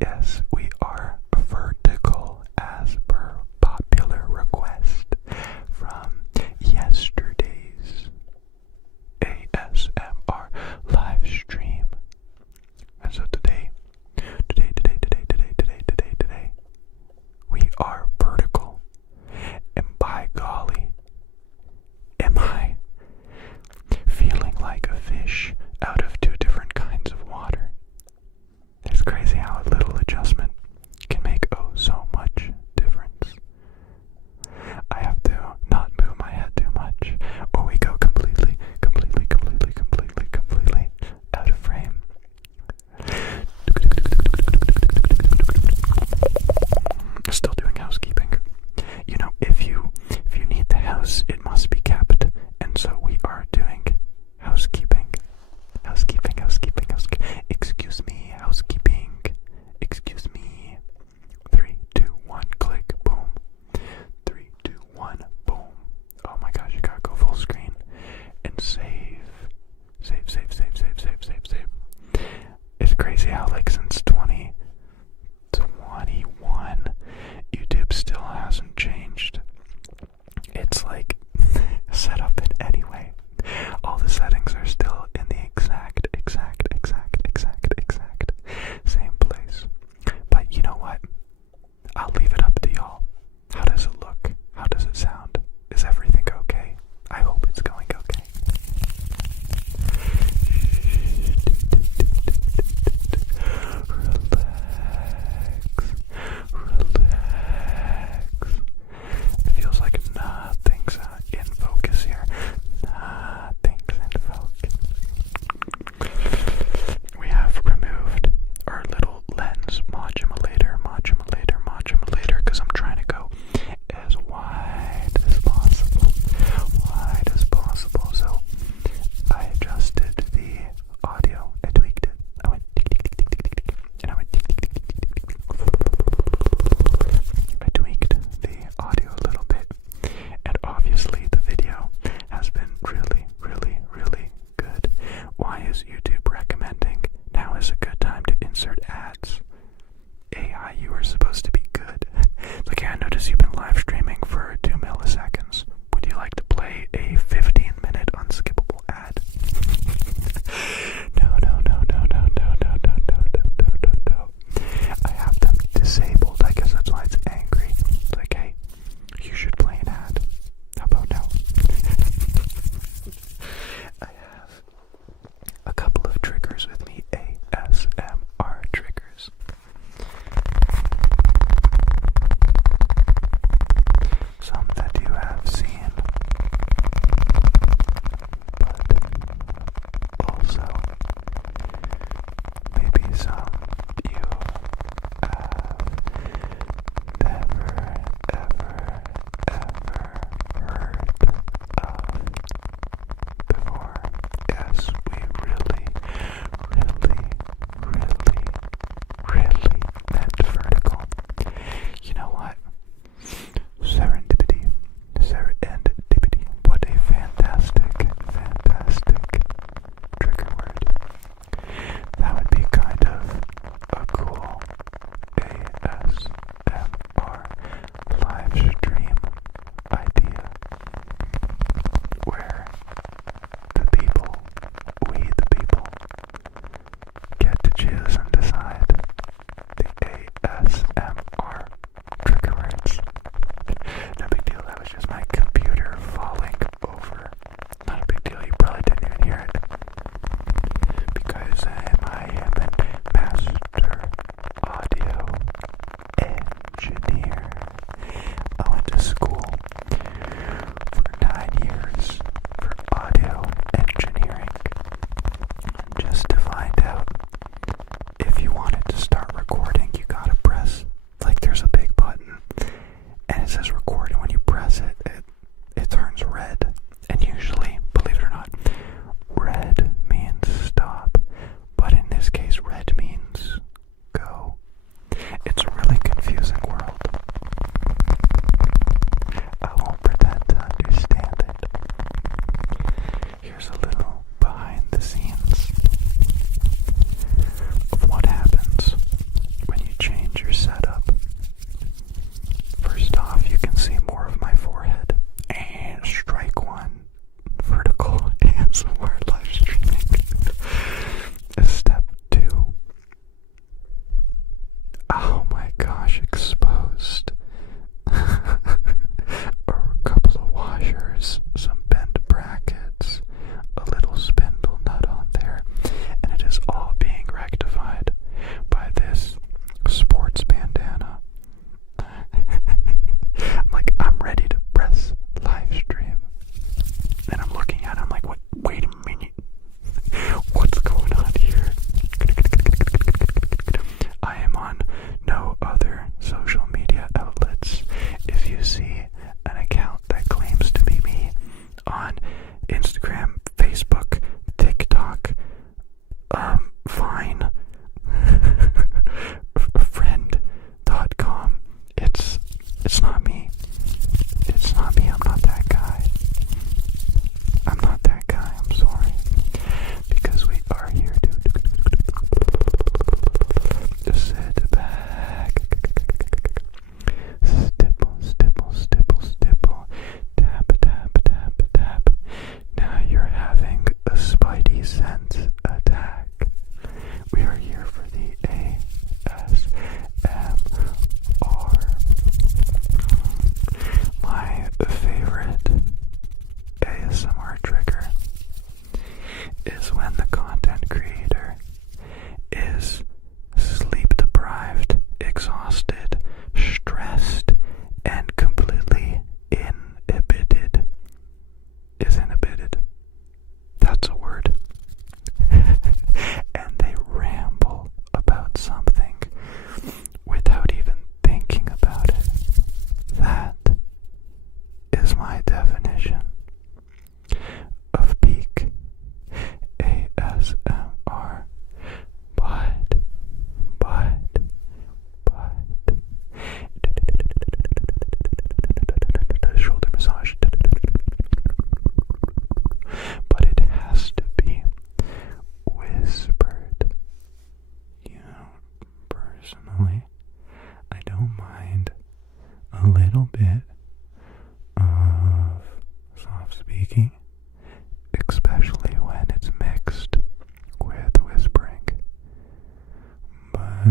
Yes, we are vertical as per popular request from yesterday's ASMR live stream. And so today, we are vertical. And by golly, am I feeling like a fish out of two different kinds of water? It's crazy how a little adjustment can make oh so much difference. I have to not move my head too much, or we go completely out of frame. Still doing housekeeping. You know, if you need the house, it must be kept, and so we are doing housekeeping. Excuse me, housekeeping. Excuse me. 3, 2, 1, click, boom. 3, 2, 1, boom. Oh my gosh, you gotta go full screen and save. It's crazy how like since 2021, YouTube still hasn't changed. It's like set up in any way. All the settings are still in the exact same place. But you know what? I'll leave it up to y'all. How does it look? How does it sound? Is everything okay? I hope it's going okay. Relax. It feels like nothing's in focus here. Nothing's in focus. We have removed our little lens modulator, because I'm trying to go as wide as possible. So I adjusted the audio. I tweaked it. I went tick, tick, tick, tick, tick, tick, and I went tick, tick, tick, tick, tick, tick, tick. I tweaked the audio a little bit, and obviously the video has been really good. Why is YouTube recommending now is a good time to insert ads? AI, you are supposed to be good. Like, I notice you've been live streaming for 2 milliseconds. Would you like to play a 15-minute unskippable ad? No. I have them disabled. I guess that's why it's angry. It's like, hey, you should play an ad. How about no? I have a couple of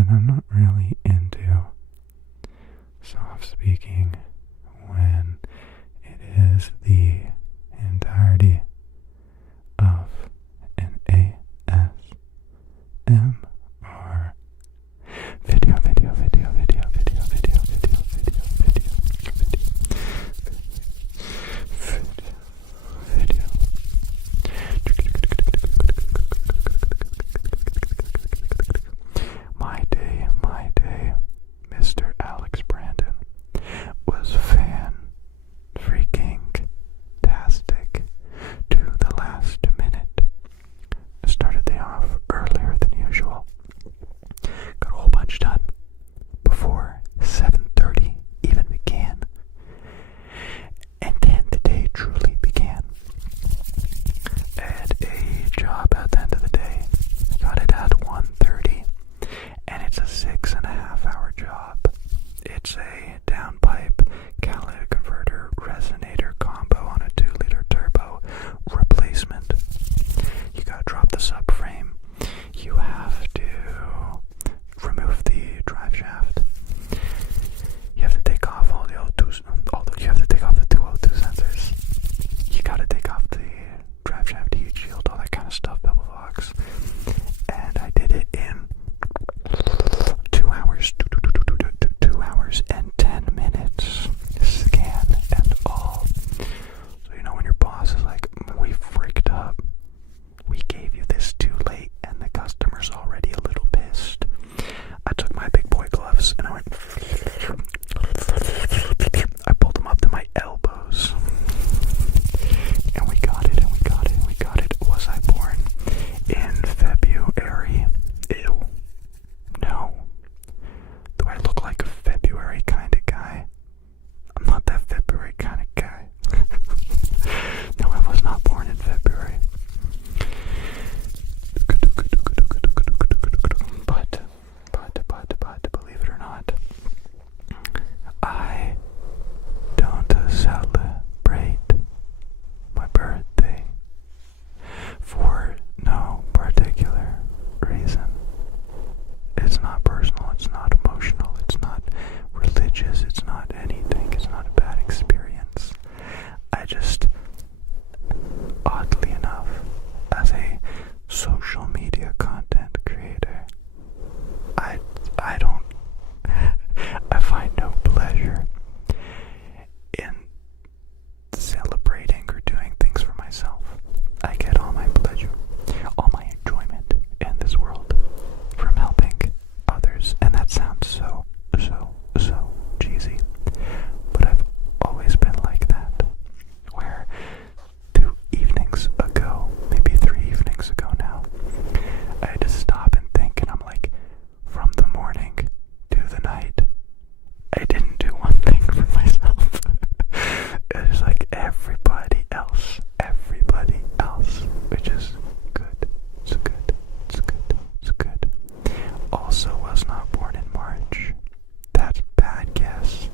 but I'm not really into soft speaking when it is the entirety of an ASMR video. My day, Mr. Alex Brandon was freaking tastic to the last minute. Started the day off earlier than usual. Got a whole bunch done before 7:30 even began. And then the day truly began. I had a job at the end of the day. Got it at 1:30, and it's a 6.5 hour job. It's a downpipe catalytic converter resonator combo on a 2-liter turbo replacement. You gotta drop the subframe. You have to remove the drive shaft. You have to take off all the O2s. You have to take off the two O2 sensors. You gotta take off the drive shaft heat shield, all that kind of stuff, Pebble Fox. And I did it in 2 hours. 2 hours and 10 minutes. Scan and all. So you know when your boss is like, we freaked up. We gave you this too late and the customer's already a little pissed. I took my big boy gloves and I went. I pulled them up to my elbows. And we got it, and we got it, and we got it. Was I born in February? Ew. No. Do I look like a February kind of guy? I'm not that February kind of guy. No, I was not born in February. But, believe it or not, I don't celebrate my birthday for no particular reason. It's not personal, it's not emotional, it's not religious, it's not anything, it's not a bad experience. I just, oddly enough, as a social media content creator, I find no pleasure in celebrating or doing things for myself. I get all my pleasure, all my enjoyment in this world from helping others. And that sounds so cheesy. But I've always been like that. Where 2 evenings ago, maybe 3 evenings ago now, I had to stop and think, and I'm like, from the morning to the night, I didn't do one thing for myself. It was like everybody else, which is good. It's good. Also was not born in March. That's bad guess.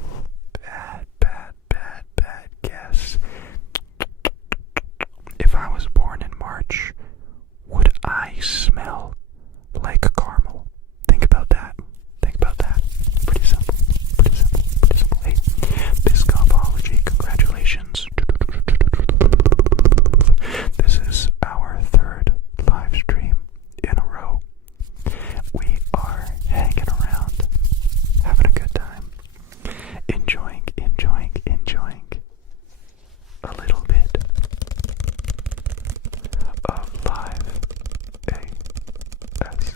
Bad guess. If I was born in March, would I smell like a caramel? Think about that. Pretty simple. Hey, Biscoffology, congratulations. This is our 3rd live stream in a row. We are hanging around, having a good time, enjoying a little bit of live ASMR.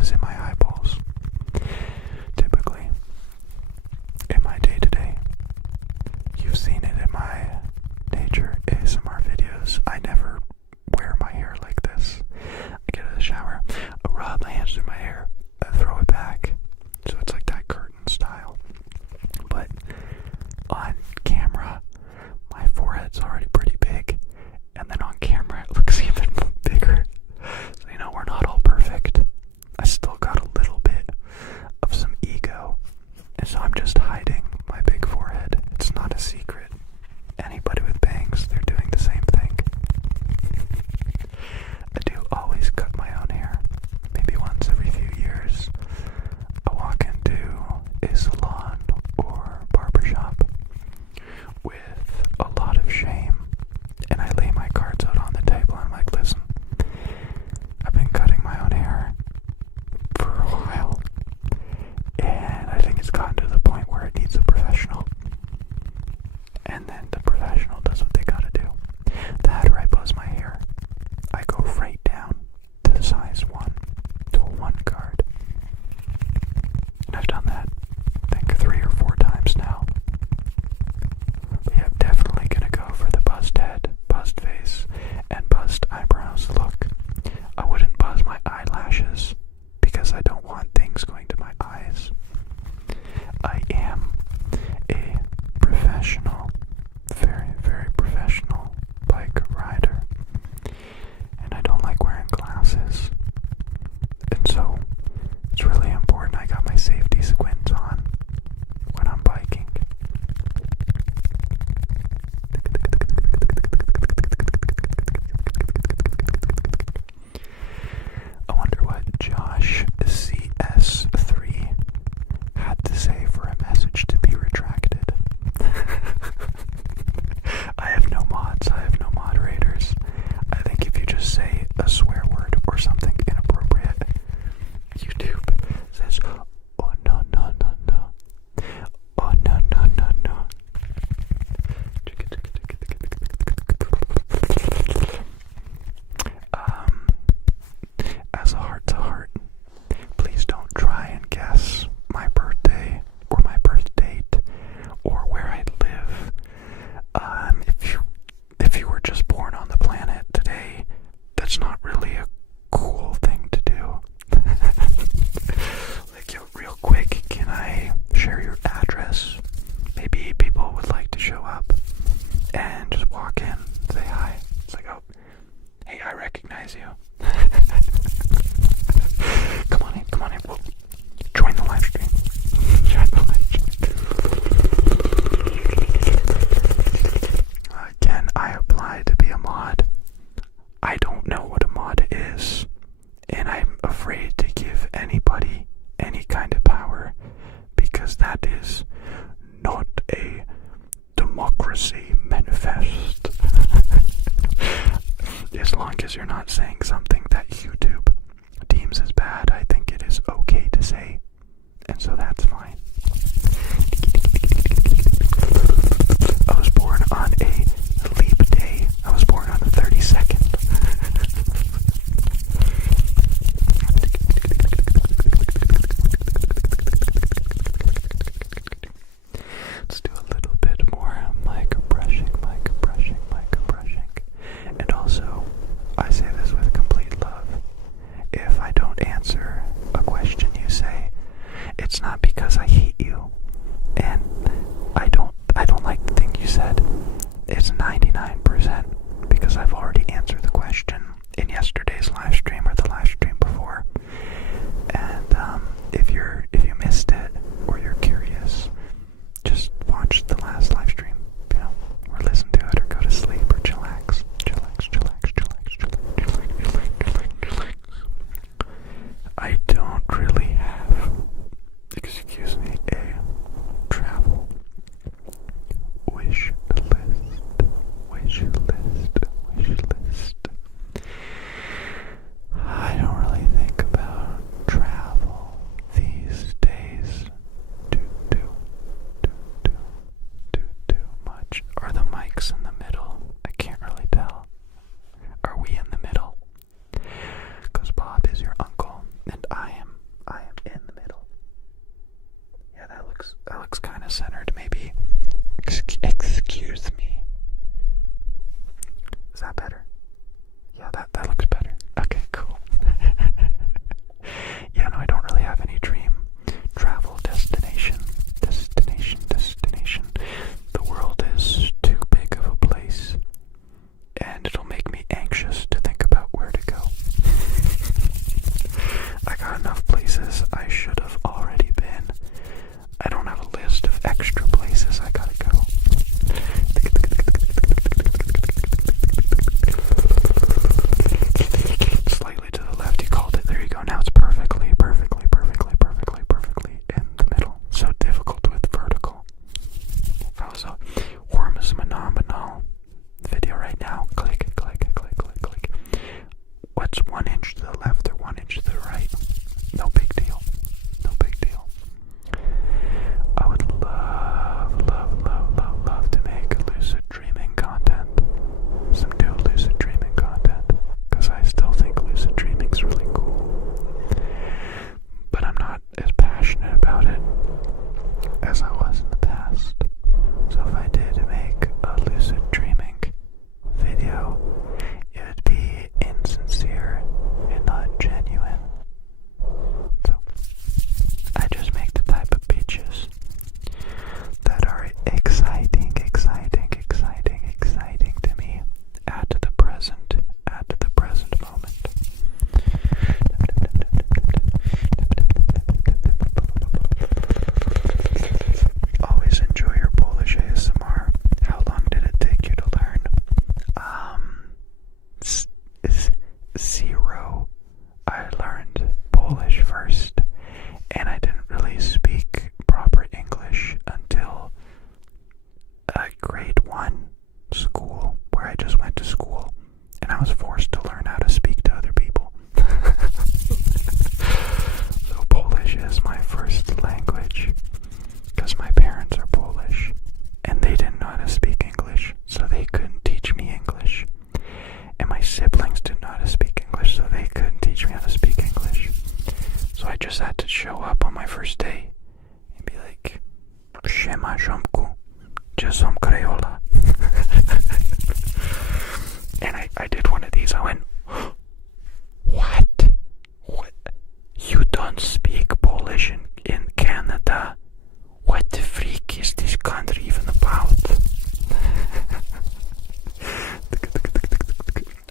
was in my eyeballs. Typically, in my day-to-day, you've seen it in my nature ASMR videos, I never wear my hair like this. I get out of the shower, I rub my hands through my hair, I throw it back, so it's like that curtain style. But on camera, my forehead's already pretty big, and then on camera it looks even bigger. So we're not all perfect. I still got a little bit of some ego, and so I'm just hiding my big forehead. It's not a secret. Anybody with bangs, they're doing the same thing. I do always cut my own hair, maybe once every few years. I walk into a salon or barbershop with a lot of shame, and I lay my cards out on the table and I'm like, listen, I've been cutting my own hair for a while, and I think it's gotten to the point where it needs a professional. And then the professional does what they gotta do. That or I buzz my hair. I go right down to the size 1, to a 1 card. And I've done that, I think 3 or 4 times now. But yeah, I'm definitely gonna go for the buzzed head, buzzed face, and buzzed eyebrows look. I wouldn't buzz my eyelashes because I don't want things going to my eyes. I am a professional, very, very professional bike rider, and I don't like wearing glasses, and so it's really important I got my safety squints on when I'm biking. I wonder what Josh CS3 had to say for a message to be retracted. I have no mods, I have no moderators. I think if you just say a swear word or something inappropriate, YouTube says, oh no, no, no, no. Oh no, no, no, no. As a heart-to-heart, please don't try and guess my birthday or my birth date or where I live. If you were just born on the planet today, that's not really a cool thing to do. Like, yo, real quick, can I share your address? Maybe people would like to show up and just walk in, say hi. It's like, oh, hey, I recognize you. Come on in, we'll join the live stream. Join the live stream. Can I apply to be a mod? I don't know what a mod is, and I'm afraid to give anybody any kind of power, because that is not a democracy manifest. As long as you're not saying something that YouTube deems as bad, I think it is okay to say, and so that's fine. I was born on a leap day. I was born on the 32nd. Let's do a little bit more mic brushing. And also, I say this with complete love. If I don't answer a question you say, it's not because I hate you, and I don't like the thing you said. It's 99% because I've already answered the question in yesterday's live stream or the live stream before. And if you missed it or you're curious, just watch the last live stream, or listen to it, or go to sleep, or chillax. I don't really have, excuse me, a travel wish list. camera-centered, maybe. Excuse me. Is that better? Yeah, that looks better. Okay, cool. Yeah, no, I don't really have any dream travel destination. The world is too big of a place, and it'll make me anxious to think about where to go. I got enough places I should have already been. I don't have a list of extra places I gotta go. Slightly to the left, you called it. There you go. Now it's perfectly in the middle. So difficult with vertical. If I was a Hormus phenomenal video right now, click. What's 1 inch to the left or 1 inch to the right? No big deal. I would love to make lucid dreaming content. Some new lucid dreaming content. Because I still think lucid dreaming's really cool. But I'm not as passionate about it as I was in the past. So if I did make a lucid dreaming video, it would be insincere and not genuine. So I just make the type of bitches that are exciting to me at the present moment. Always enjoy your Polish ASMR. How long did it take you to learn? 0. I learned Polish first, and I didn't really speak proper English until grade 1 school, where I just went to school, and I was forced to learn how to speak to other people. So Polish is my first language, because my parents are Polish, and they didn't know how to speak English, so they couldn't teach me English. And my siblings didn't know how to speak English, so they couldn't teach me how to speak English. So I just had to show up on my first day and be like, Siema ziomku, gdzie są Crayola? And I did one of these. I went, What? You don't speak Polish in Canada? What the freak is this country even about?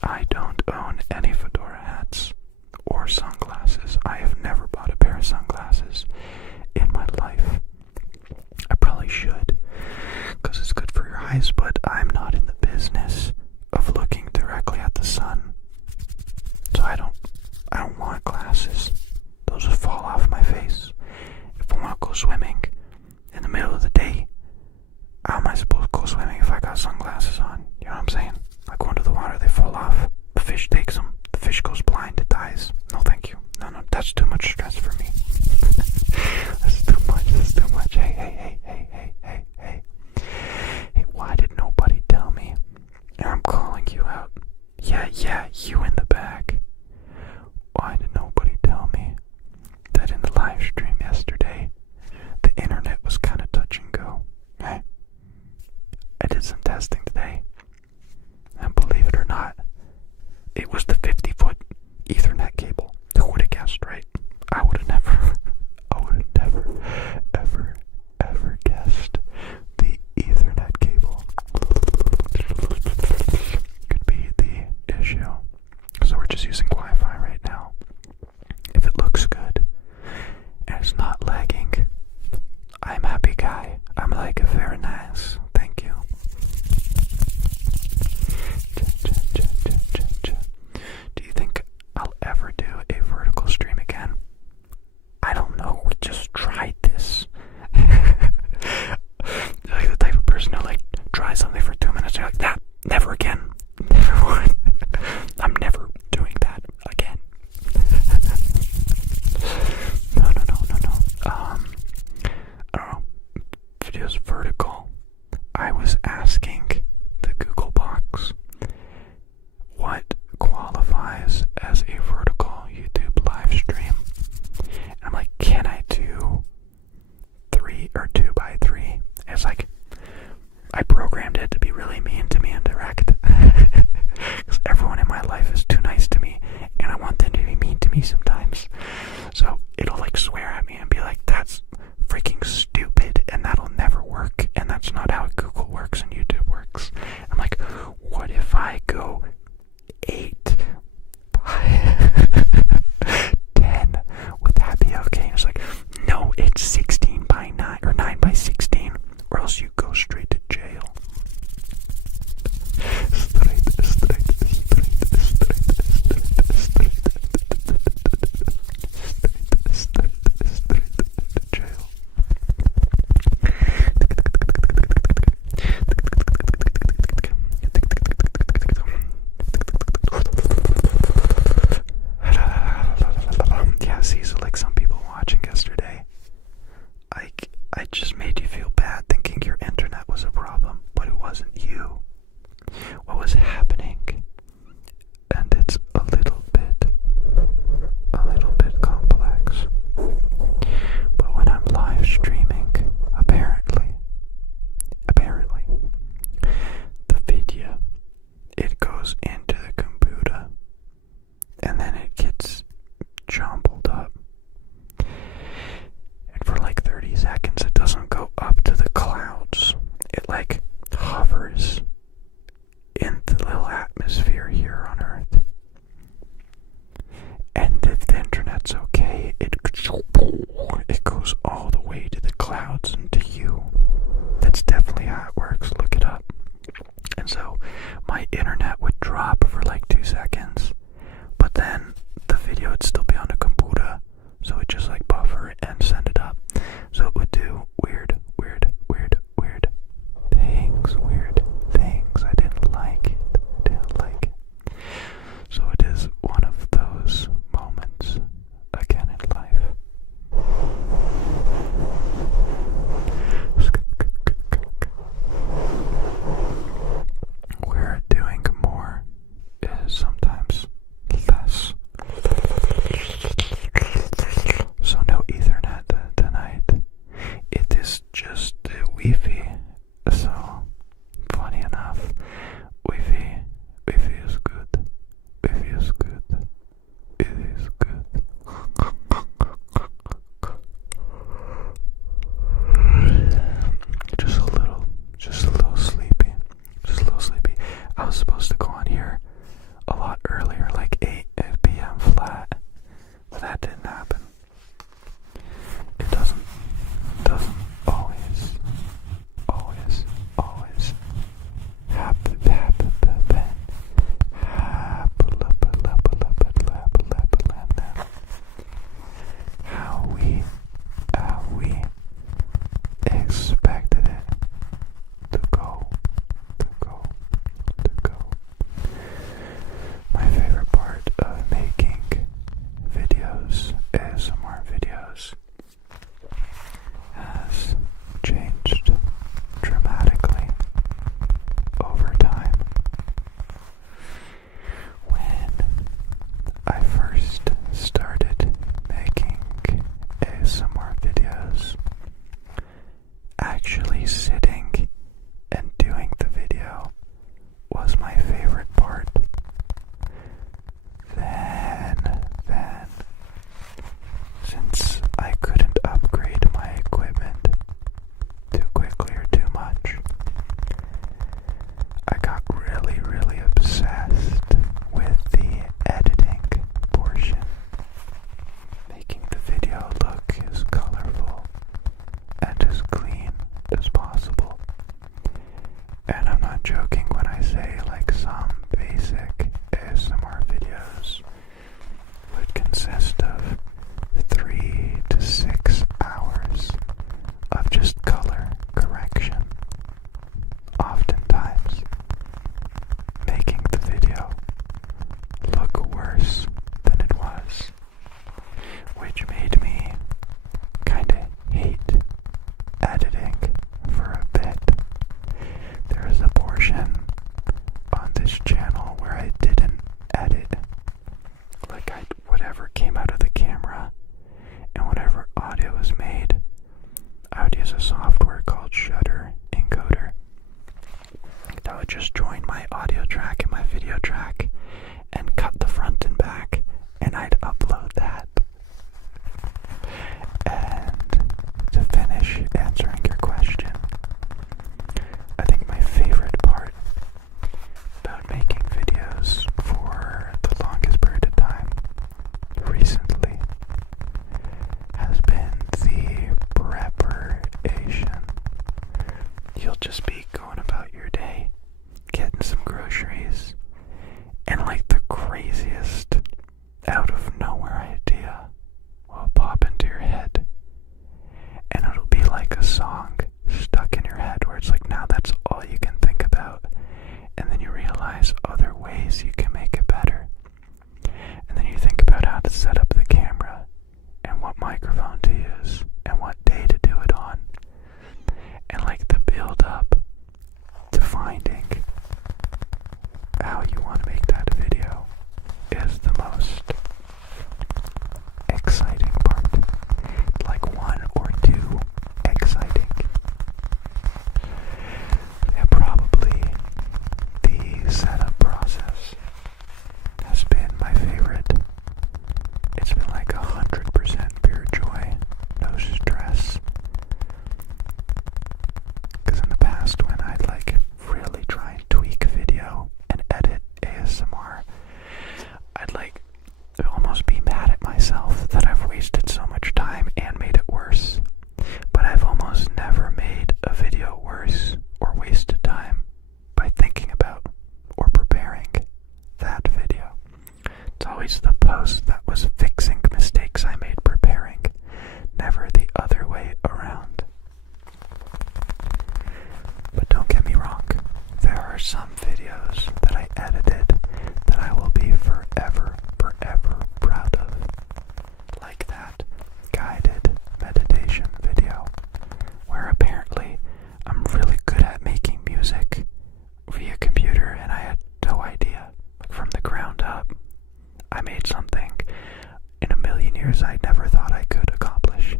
I don't own any fedora hats or sunglasses. I have never bought a pair of sunglasses in my life. I probably should, because it's good for your eyes, but I'm not in the business of looking directly at the sun. So I don't want glasses. Those would fall off my face. If I want to go swimming in the middle of the day, how am I supposed to go swimming if I got sunglasses on? You know what I'm saying? I go into the water, they fall off. The fish takes them. The fish goes blind, it dies. No, thank you. No, that's too much stress for me. That's too much. Hey. Hey, why did nobody tell me? And I'm calling you out. Yeah, you in the back. Why did nobody tell me that in the live stream yesterday, the internet was kind of touch and go? Hey, I did some testing today, and believe it or not, it was the 50-foot Ethernet cable. Who would have guessed, right? I would have never it goes all the way to the clouds and to you. That's definitely how it works. Look it up. And so my internet would drop for like 2 seconds, but then the video would still be on the computer, so it just like buffer and send it up. So it would do weird things. I didn't like it. So it is one of those moments again in life. Where doing more is sometimes less. So no Ethernet tonight. It is just Wi-Fi. So funny enough, Wi-Fi is good. Wi-Fi is good. It is good. Just a little sleepy. I was supposed to go on here a lot earlier, like 8 p.m. flat, but that didn't happen. It doesn't always happen. How we expected it to go. My favorite part of making videos, ASMR videos, has changed dramatically over time. When I first started making ASMR videos, actually sitting and doing the video was my favorite part. Then, since I couldn't upgrade my equipment too quickly or too much, I got really obsessed with the editing portion, making the video look as colorful and as clean as possible. And I'm not joking when I say like some basic ASMR videos would consist of 3 to 6 hours of just color correction, oftentimes making the video look worse than it was, which made me kinda hate editing for a bit. There is a portion on this channel where I didn't edit. Like whatever came out of the camera and whatever audio was made, I would use a software called Shutter Encoder that would just join my audio track and my video track and cut the front and back, and I'd upload that. And to finish answering your question, I think my favorite part about making videos for the longest period of time recently has been the preparation. You'll just be going about your day, getting some groceries, and like the craziest out of nowhere idea will pop into your head, and it'll be like a song stuck in your head where it's like now that's all you can think about, and then you realize other ways you can make it better, and then you think about how to set up the camera and what microphone to use and what day to do it on, and like the build up to finding how you want to make that video is the most exciting part. Like 1 or 2 exciting. Yeah, probably the setup process has been my favorite. It's been like 100% pure joy, no stress. Because in the past when I'd like really try and tweak video and edit ASMR, I'd like thought I could accomplish.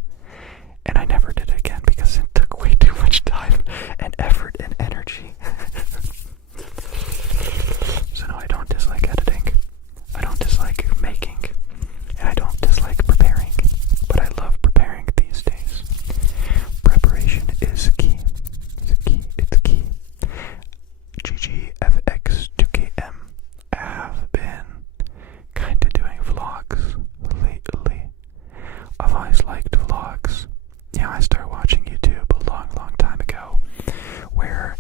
And I never did it again because it took way too much time and effort and energy. So no, I don't dislike editing. I don't dislike making. And I don't dislike preparing. But I love preparing these days. Preparation is key. It's key. It's key. GGFX2KM. I have been kind of doing vlogs lately. I've always liked vlogs. Yeah, I started watching YouTube a long time ago, where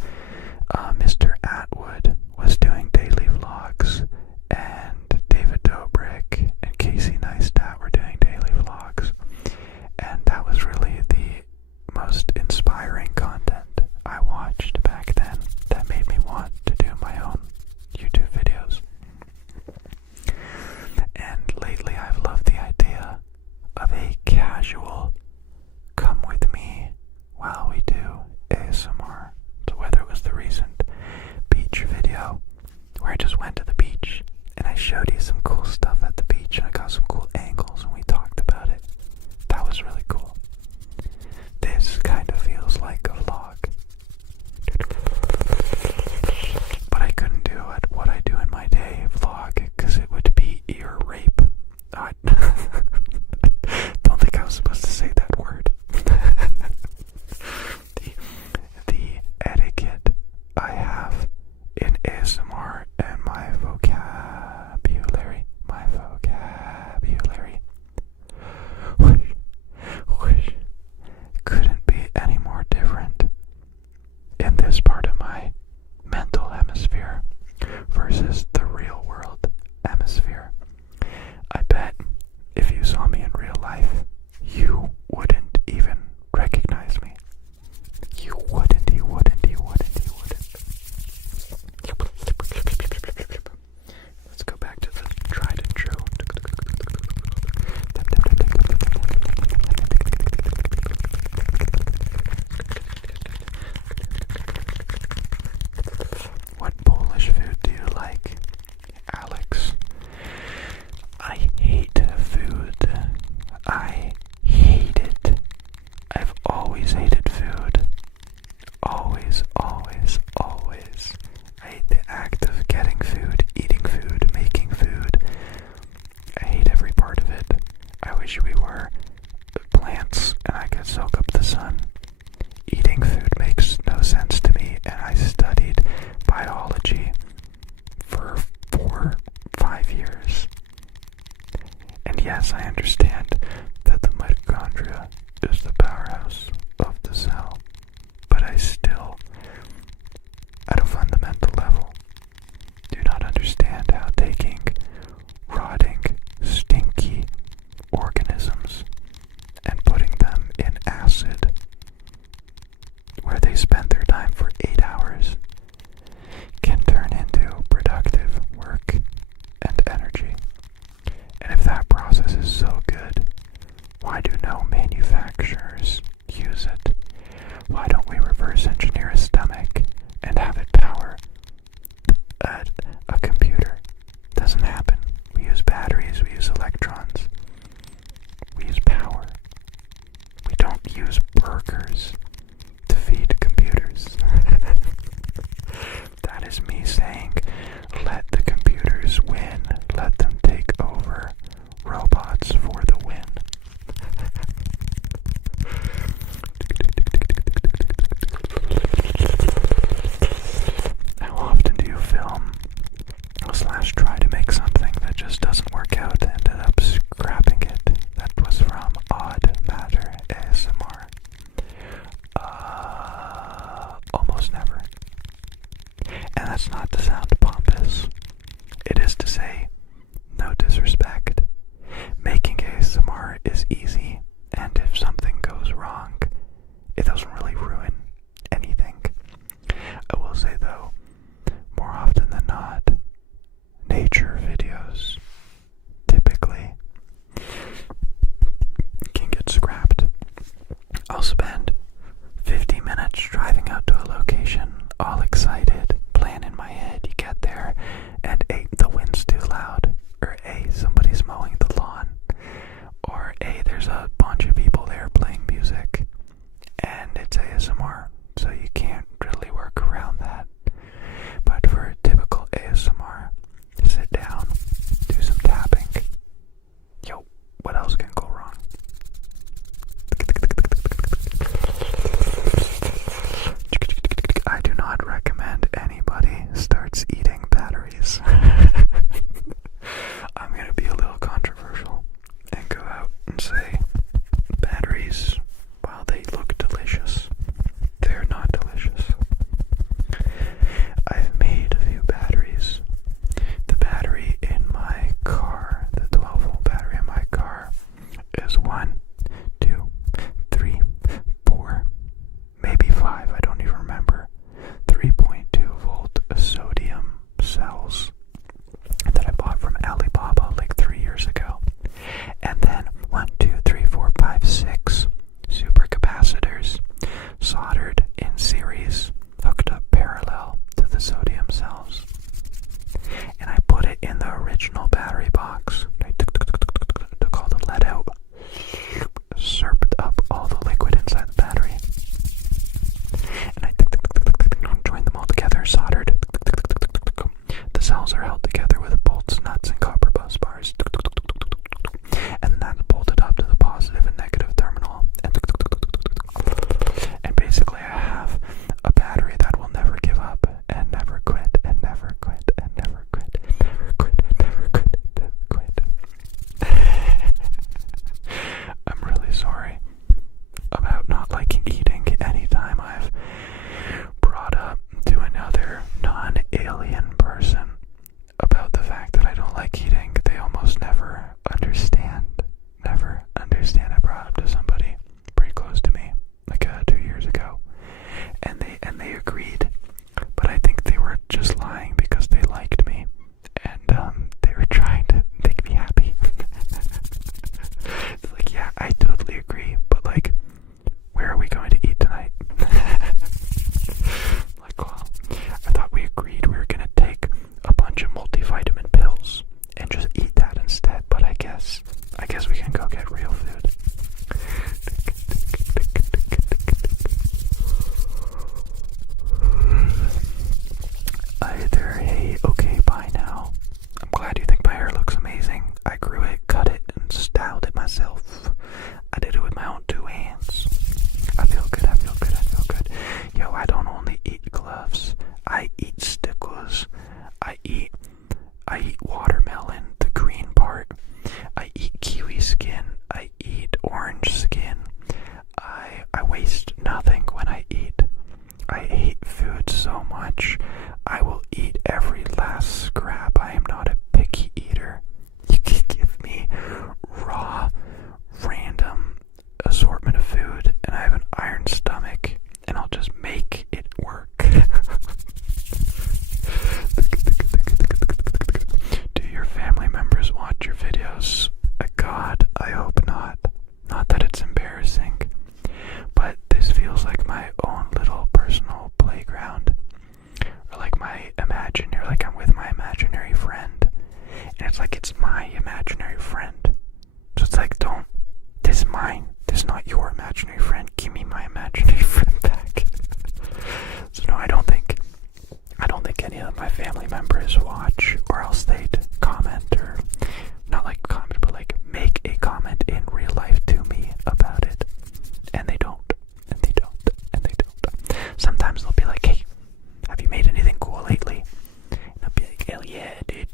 Mr. Atwood was doing daily vlogs, and David Dobrik and Casey Neistat were doing daily vlogs, and that was really the most inspiring content I watched back then that made me want to do my own YouTube videos. And lately I've loved the idea of a casual come with me while we do ASMR. So whether it was the recent beach video where I just went to the beach and I showed you some cool stuff at the beach and I got some cool angles and we talked about it. That was really cool. This kind of feels like a vlog. But I couldn't do it what I do in my day vlog because it would be ear rape. I don't think I was supposed to say that word. the etiquette I have in ASMR and my vocabulary, which couldn't be any more different in this part of my mental hemisphere versus the real world hemisphere. I bet if you saw me in real life, you wouldn't even recognize me. You wouldn't. Let's go back to the tried and true. What Polish food do you like, Alex? I hate food. I hate it. I've always hated food. Always. I hate the act of getting food, eating food, making food. I hate every part of it. I wish we were plants and I could soak up the sun. Eating food makes no sense to me, and I studied biology for 4-5 years. And yes, I understand that the mitochondria is the powerhouse of the cell, but I still, at a fundamental level, do not understand how taking rotting, stinky organisms and putting them in acid, where they spend their time for 8 hours, can turn into productive work and energy. And if that process is so good, why do no manufacturers use it? Why don't we reverse engineer a stomach and have it power a computer? Doesn't happen. We use batteries, we use electrons, we use power. We don't use burgers to feed computers. That is me saying, let the computers win. Let them take over. Robots for the win. How often do you film / try to make something that just doesn't work out and ended up scrapping it? That was from Odd Matter ASMR. Almost never. And that's not to sound pompous. It is to say, no disrespect. Making ASMR is easy, and if something goes wrong, it doesn't really ruin anything. I will say though, more often than not, nature videos typically can get scrapped. I'll spend 50 minutes driving out to a location, all excited, plan in my head. You get there, and A, the wind's too loud, or A, somebody's mowing the lawn, or A, there's a a bunch of people there playing music, and it's ASMR, so you can't really work around that. But for typical ASMR, sit down, do some tapping. Yo, what else can go wrong? I do not recommend anybody starts eating batteries. I'm gonna be a little controversial and go out and say batteries, while they look delicious, they're not delicious. I've made a few batteries. The battery in my car, the 12-volt battery in my car, is 1, 2, 3, 4, maybe 5, I don't even remember. 3.2 volt sodium cells that I bought from Alibaba like 3 years ago. And then 1, 2, 3, 4, 5, 6 supercapacitors soldered in series, hooked up parallel to the sodium cells. And I put it in the original battery box. I took all the lead out, slurped up all the liquid inside the battery, and I joined them all together, soldered. The cells are held together with bolts, nuts, and copper bus bars, and that's bolted up to the positive and negative terminal. And basically I have a battery that will never give up and never quit and never quit and never quit and never quit and never quit and never quit. I'm really sorry about not liking eating anytime I've brought up to another non-alien person about the fact that I don't like eating. They almost never understand. Never understand. I brought up to somebody pretty close to me, like 2 years ago, and they agreed, but I think they were just lying because they liked me, and they were trying to make me happy. It's like, yeah, I totally agree, but like, where are we going to eat tonight? Like, well, I thought we agreed we were gonna take a bunch of multivitamin pills and just eat that instead, but I guess we can go get real food. Either hey, okay, bye now. I'm glad you think my hair looks amazing. I grew it, cut it, and styled it myself. I did it with my own 2 hands. I feel good, I feel good, I feel good. Yo, I don't only eat gloves. I eat stickers. I eat watermelon, the green part. I eat kiwi skin. I eat orange skin. I waste nothing when I eat. I hate food so much. I will eat every last scrap. I am not a picky eater. You can give me raw, random assortment of food, and I have an iron stomach, and I'll just make it work. Do your family members watch your videos? God, I hope not. Not that it's embarrassing, but this feels like my own little personal playground, or like my imaginary, like I'm with my imaginary friend, and it's like it's my imaginary friend. So it's like, this is mine. This is not your imaginary friend. Give me my imaginary friend back. So no, I don't think any of my family members watch, or else they'd comment, or not like comment, but like make a comment in real life to me about it. And they don't. And they don't. And they don't. Sometimes they'll be like, hey, have you made anything cool lately? And I'll be like, hell yeah, dude.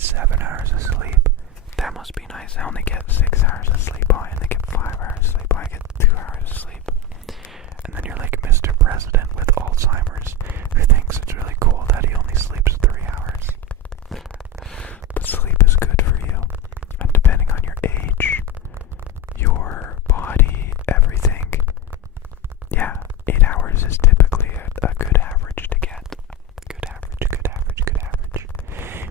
get 7 hours of sleep. That must be nice. I only get 6 hours of sleep. Oh, I only get 5 hours of sleep. Oh, I get 2 hours of sleep. And then you're like Mr. President with Alzheimer's, who thinks it's really cool that he only sleeps 3 hours. But sleep is good for you. And depending on your age, your body, everything, yeah, 8 hours is typically a good average to get. Good average, good average, good average.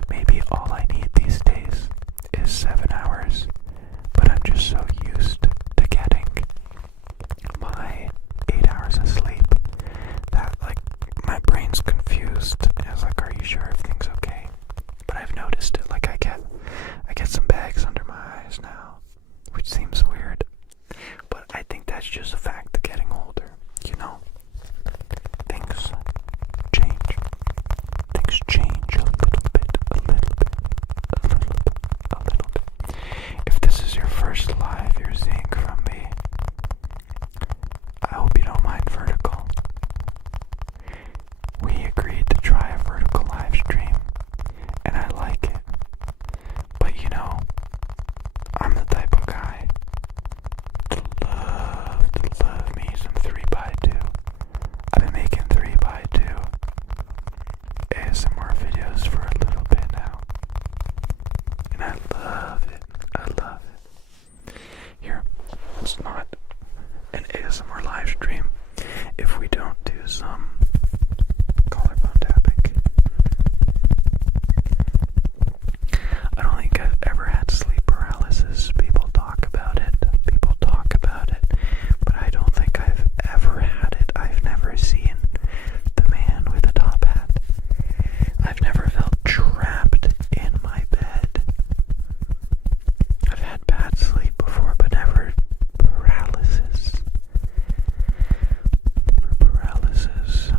Maybe all I need these days is 7 hours, but I'm just so used to getting my 8 hours of sleep that, like, my brain's confused. I was like, are you sure everything's okay? But I've noticed it. Like, I get some bags under my eyes now, which seems weird, but I think that's just a fact of getting older. You know, things change. Things change a little bit, a little bit, a little bit, a little bit. If this is your first live you're seeing from me, I hope you don't mind vertical. We agreed to try a vertical live stream, and I like it. But you know, I'm the type of guy to love me some 3x2. I've been making 3x2 ASMR videos for a little bit now, and I love it. I love it. Here, it's not an ASMR live stream if we don't do some collarbone tapping. I don't think I've ever had sleep paralysis. People talk about it, but I don't think I've ever had it. I've never seen the man with the top hat. I've never felt trapped in my bed. I've had bad sleep before, but never paralysis. Paralysis.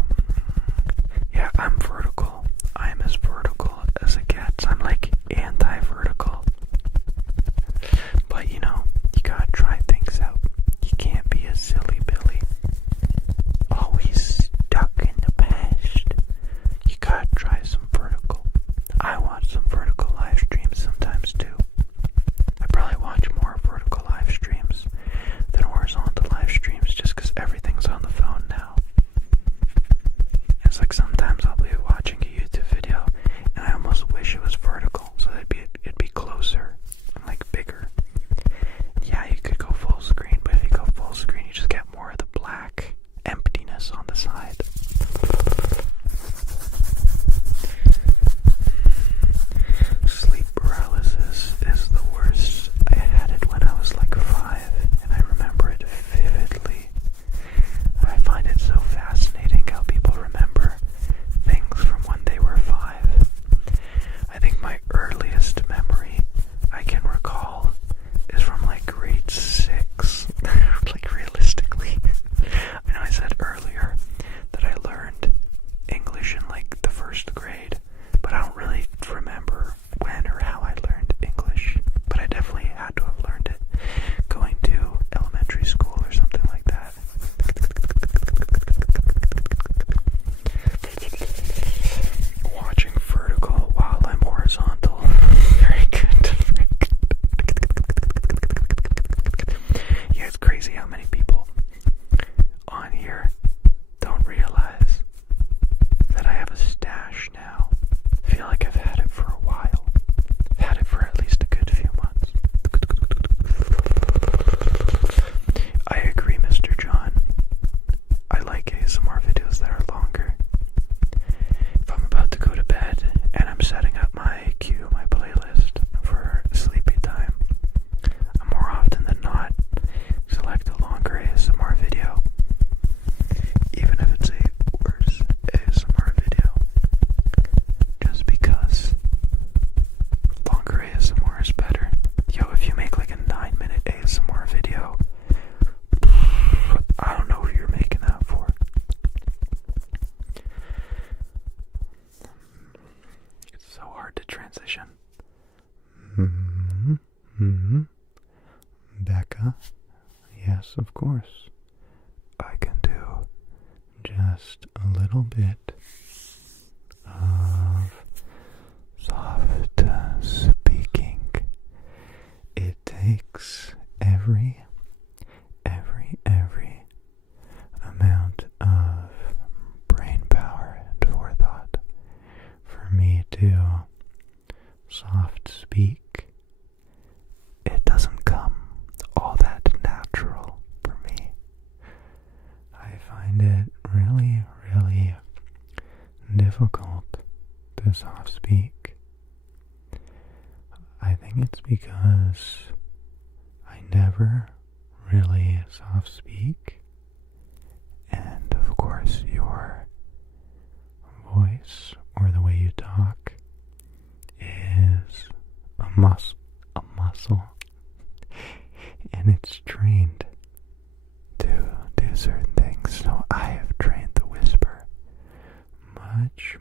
Yeah, I'm vertical. I'm as vertical as it gets. I'm like anti-vertical. But you know, you gotta try things out. You can't be a silly Billy, always stuck in the past. You gotta try some vertical. I watch some vertical live streams sometimes too. I probably watch more vertical live streams than horizontal live streams just because everything's on the phone now. It's like sometimes I'll be watching a YouTube video and I almost wish it was vertical so that it'd be closer and like bigger. Yeah, you could go full screen, but if you go full screen you just get more of the black emptiness on the side. Sleep paralysis is the worst. I had it when I was like 5, and I remember it vividly. I find it so fascinating how people remember things from when they were 5. I think my earliest memory I can recall is from like grade 6. Like realistically. I know I said earlier that I learned English in like the 1st grade, but I don't really remember when or how I learned English. But I definitely had to have learned it going to elementary school or something like that. Watching vertical while I'm horizontal. Very good. Yeah, it's crazy how many people on here don't realize that I have a stash now. I feel like I've had it for a while. I've had it for at least a good few months. I agree, Mr. John. I like ASMR videos that are longer. If I'm about to go to bed and I'm setting up my queue, my playlist for sleepy time, I more often than not select a longer ASMR video, even if it's a worse ASMR video, just because longer ASMR is better. Yo, if you make like a 9-minute ASMR video, I don't know who you're making that for. It's so hard to transition. Becca? Yes, of course. I can do just a little bit of soft takes every amount of brain power and forethought for me to soft speak. It doesn't come all that natural for me. I find it really difficult to soft speak. I think it's because I never really soft speak, and of course your voice or the way you talk is a muscle, and it's trained to do certain things. So I have trained the whisper much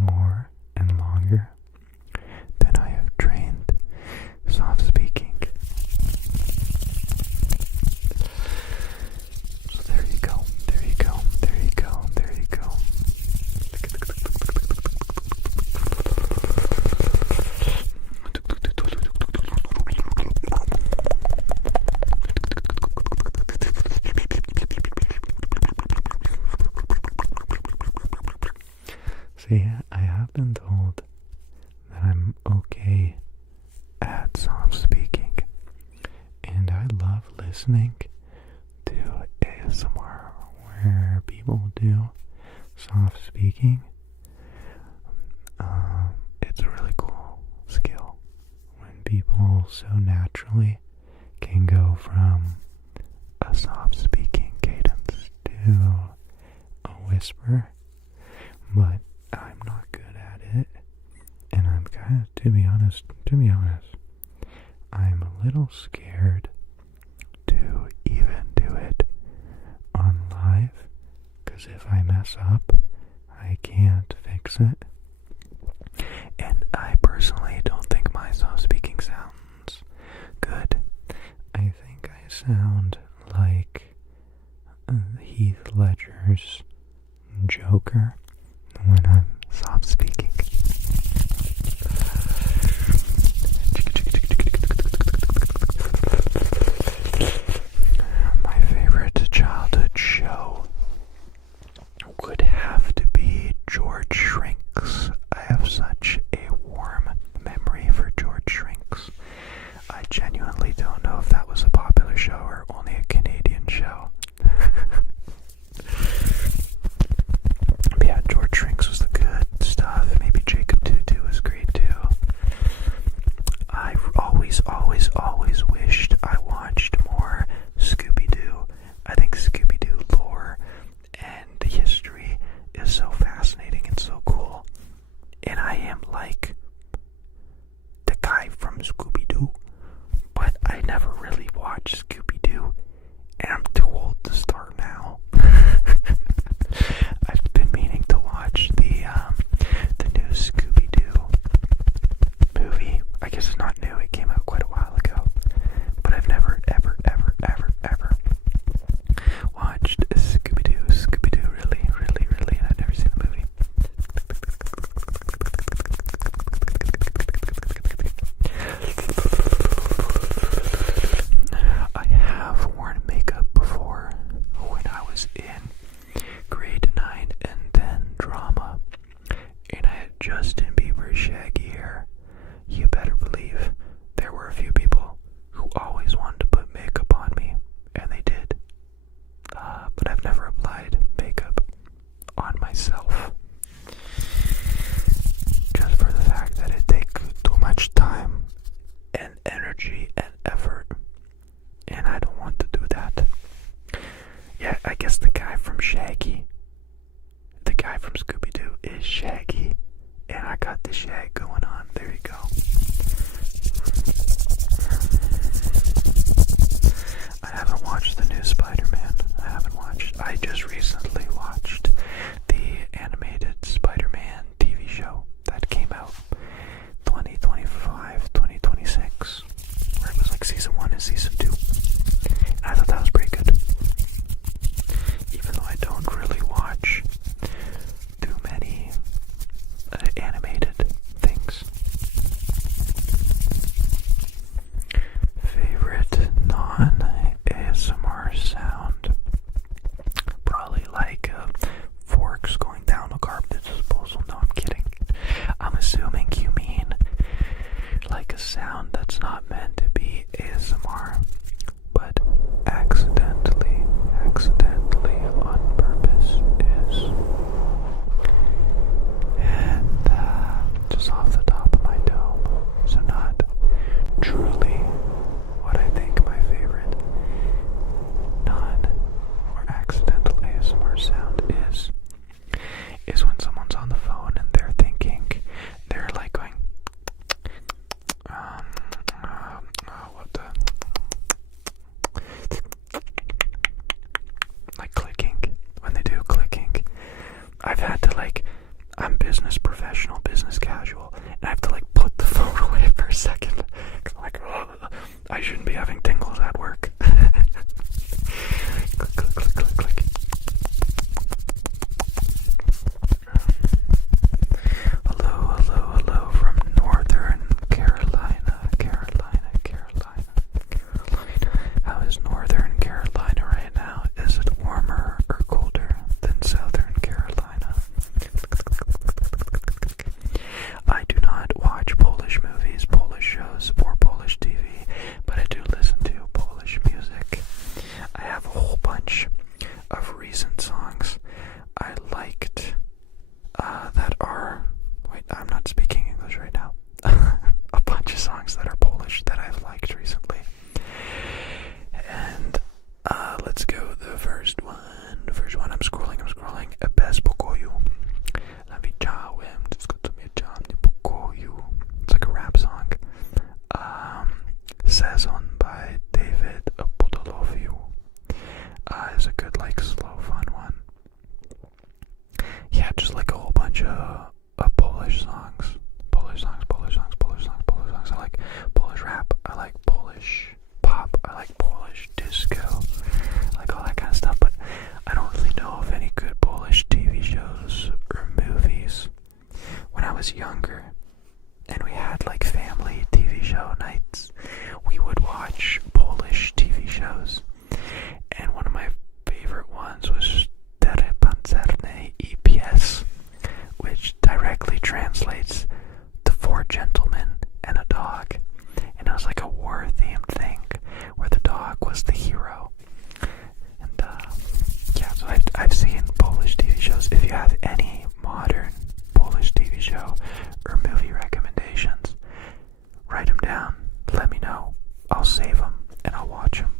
more and longer than I have trained soft speaking. So there you go. See, I have been told that I'm okay at soft speaking, and I love listening to ASMR where people do soft speaking. It's a really cool skill when people so naturally can go from a soft speaking cadence to a whisper, but I'm not good at it, and I'm kind of, to be honest, I'm a little scared to even do it on live, because if I mess up, I can't fix it, and I personally don't think my soft speaking sounds good. I think I sound like Heath Ledger's Joker when I'm soft speaking. My favorite childhood show would have to be George Shrinks. I have such a warm memory for George Shrinks. I genuinely don't know if that was a popular show or only a Canadian show. But yeah, George Shrinks was the good stuff. Maybe Jacob Tutu was great too. I've always wished I watched more Scooby-Doo. I think Scooby-Doo lore and history is so fascinating and so cool. And I am like the guy from Scooby-Doo, but I never really watched Scooby-Doo, and I'm too old to start now. I've been meaning to watch the new Scooby-Doo movie. I guess it's not new, it came out quite a while ago, but I've never ever watched Scooby-Doo really, and I've never seen the movie. I have worn makeup before when I was in grade 9 and then drama, and I had Justin Bieber shaggy hair. You better believe there were a few people who always wanted to put makeup on me, and they did. But I've never applied makeup on myself, just for the fact that it takes too much time and energy and effort, and I don't want to do that. Yeah, I guess the guy from Scooby-Doo is Shaggy, and I got the shag going on. There you go. I haven't watched the new Spider-Man. I just recently watched the animated Spider-Man TV show that came out 2025, 2026, where it was like season 1 and season 2. And I thought that was pretty good. Even though I don't really watch too many animated things. and we had like family TV show nights. We would watch Polish TV shows, and one of my favorite ones was Cztery Pancerne EPS, which directly translates The Four Gentlemen and a Dog. And it was like a war-themed thing where the dog was the hero. And yeah, so I've seen Polish TV shows. If you have any modern Polish TV show or movie recommendations, write them down. Let me know. I'll save them and I'll watch them.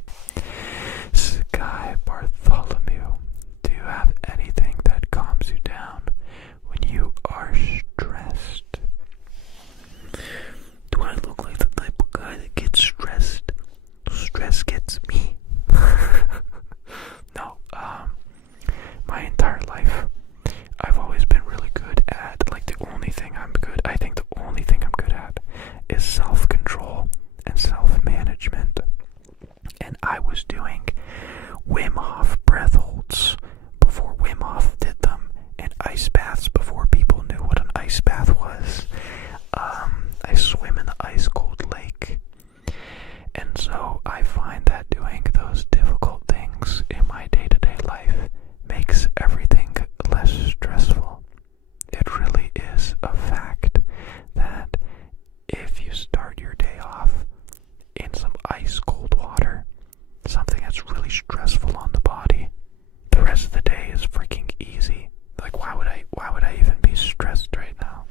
Sky Bartholomew, do you have anything that calms you down when you are stressed? Do I look like the type of guy that gets stressed? Stress gets me. No, my entire life, I've always been really good at, like, I think the only thing I'm good at is self-control and self-management. And I was doing Wim Hof breath holds before Wim Hof did them, and ice baths before people knew what an ice bath was. I swim in the ice cold lake, and so I find that doing those difficult things in my day-to-day life makes everything less stressful. It really is a fact that if you start your day off in some ice cold water, something that's really stressful on the body, the rest of the day is freaking easy. Like, why would I even be stressed right now?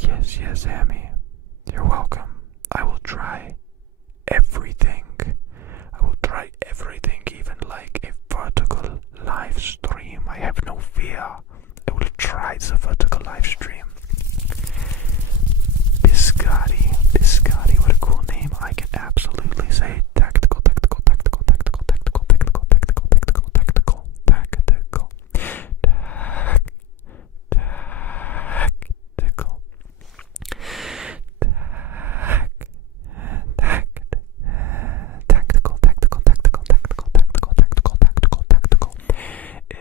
Yes, Amy. You're welcome. I will try everything. I will try everything, even like a vertical live stream. I have no fear. I will try the vertical live stream. Biscotti, what a cool name. I can absolutely say tactical.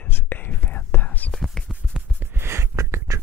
Is a fantastic trigger.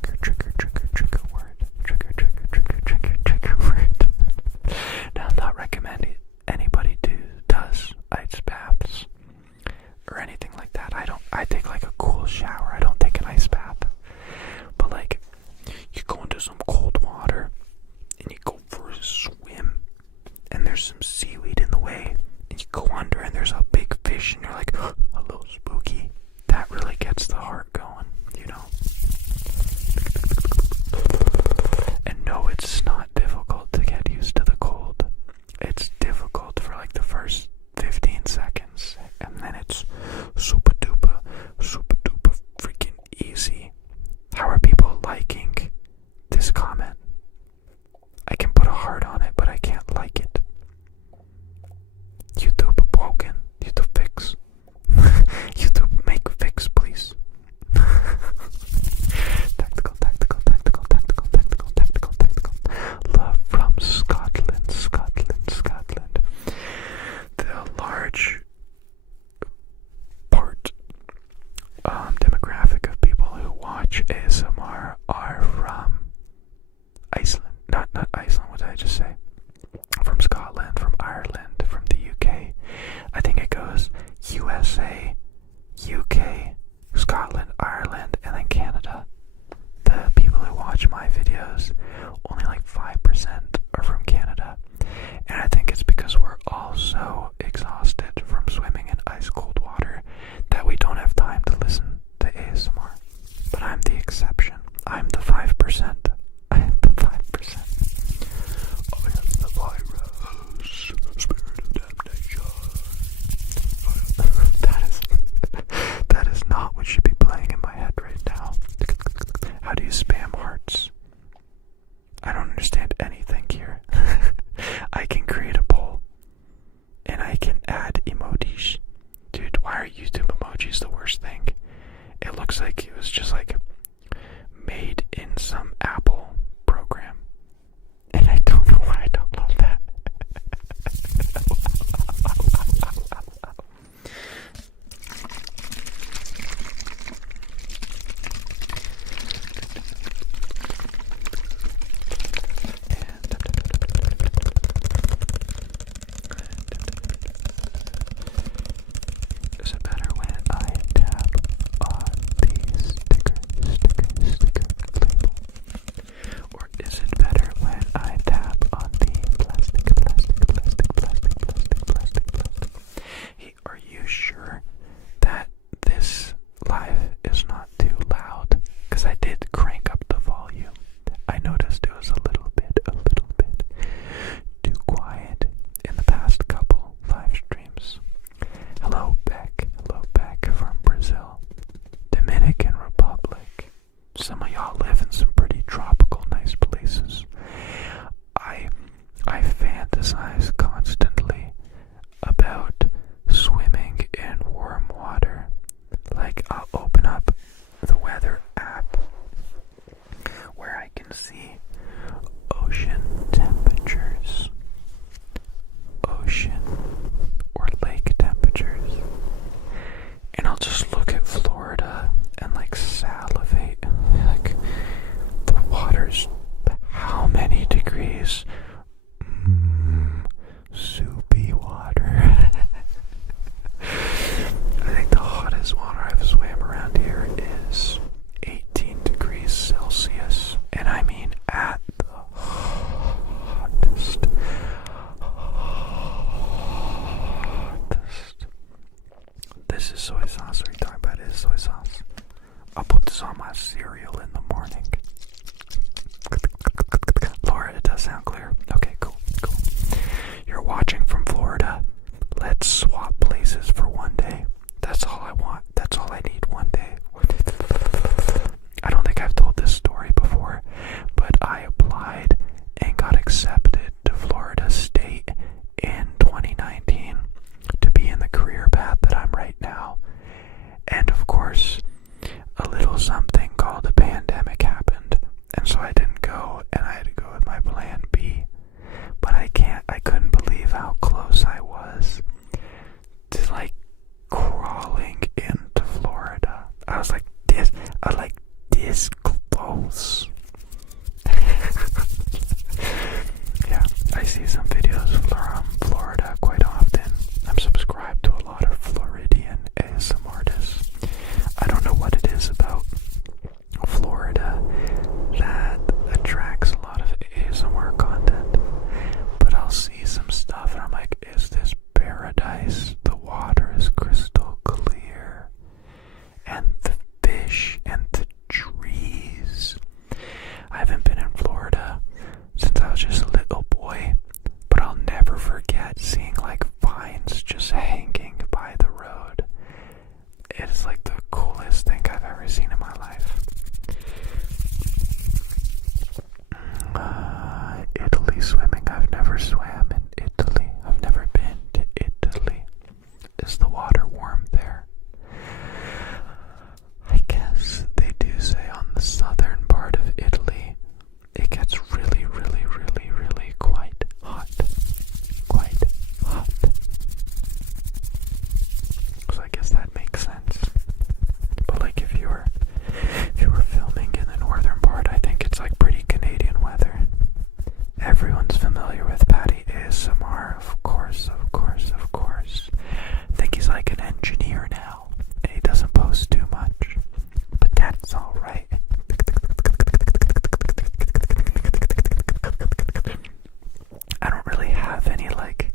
was just a little boy, but I'll never forget seeing like vines just hanging by the road. It's like the coolest thing I've ever seen in my life. Italy swimming. I've never swam in Italy. I've never been to Italy. Is the water warm there? I guess they do say on the southern part of Italy it gets really, really, really, really quite hot. Quite hot. So I guess that makes sense. But like if you were filming in the northern part, I think it's like pretty Canadian weather. Everyone's familiar with Patty ASMR, of course, of course, of course. I think he's like an engineer now, and he doesn't post too much. But that's alright. I don't really have any like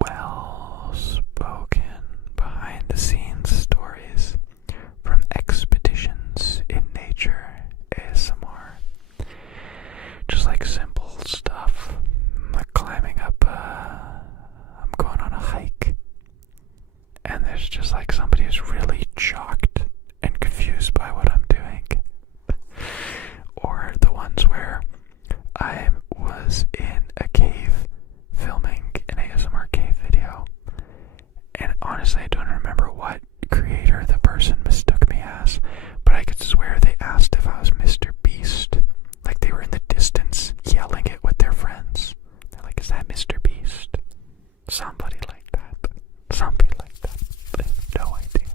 well-spoken behind-the-scenes stories from expeditions in nature ASMR. Just like simple stuff, like climbing up, I'm going on a hike, and there's just like somebody who's really shocked and confused by what I'm doing. Or the ones where I was in a cave filming an ASMR cave video, and honestly I don't remember what creator the person mistook me as, but I could swear they asked if I was Mr. Beast. Like they were in the distance yelling it with their friends. They're like, is that Mr. Beast? Somebody like that. Somebody like that. I have no idea.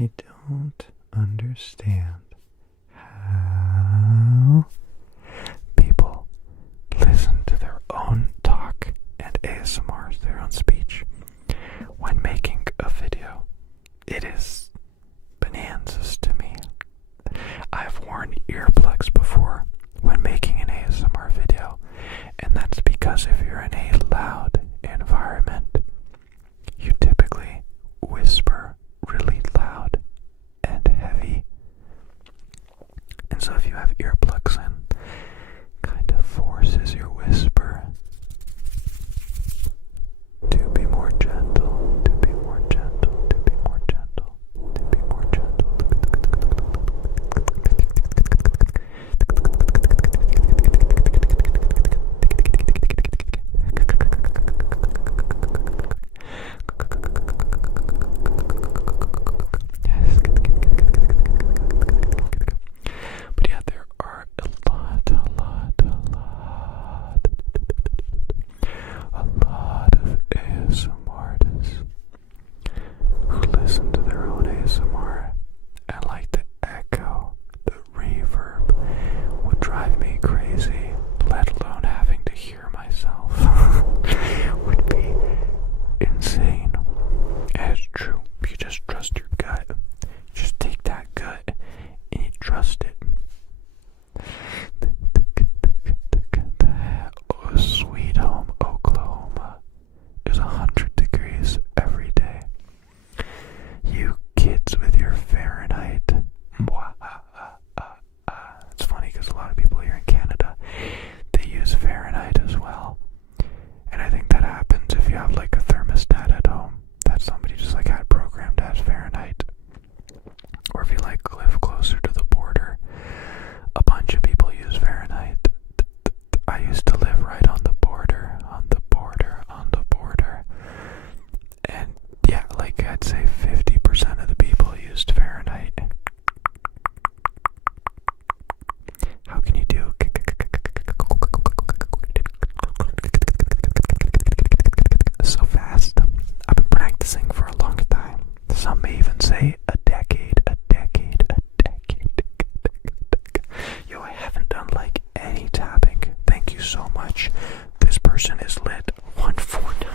I don't understand how people listen to their own talk and ASMRs, their own speech, when making a video. It is bananas to me. I've worn earplugs before when making an ASMR video, and that's because if you're in a loud environment, you typically whisper really loud and heavy. And so if you have earplugs in, kind of forces your whisper to be more gentle, to be more gentle, to be more gentle, to be more gentle. But yeah, there are a lot of ASMR artists who listen to their own ASMR, and like the echo, the reverb would drive me crazy, let alone having to hear myself. Would be insane. And it's true. You just trust your gut. Just take that gut and you trust it. Oh, Sweet Home, Oklahoma is 100 degrees every day. You kids with your Fahrenheit. It's funny because a lot of people here in Canada, they use Fahrenheit as well. And I think that happens if you have like a thermostat at home that somebody just like had programmed as Fahrenheit. Or if you like live closer to the border, a bunch of people use Fahrenheit. I used to live right on the border. And yeah, like I'd say 50% of the people used Fahrenheit. How can you do so fast? I've been practicing for a long time. Some may even say a decade. Yo, I haven't done like any tapping. Thank you so much. This person is lit. 149.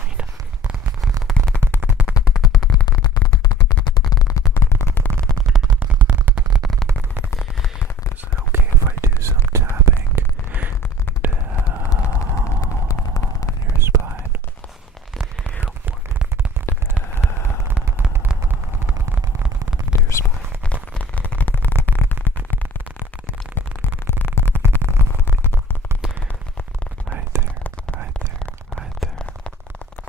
Is it okay if I do some tapping down your spine? Down your spine. Right there.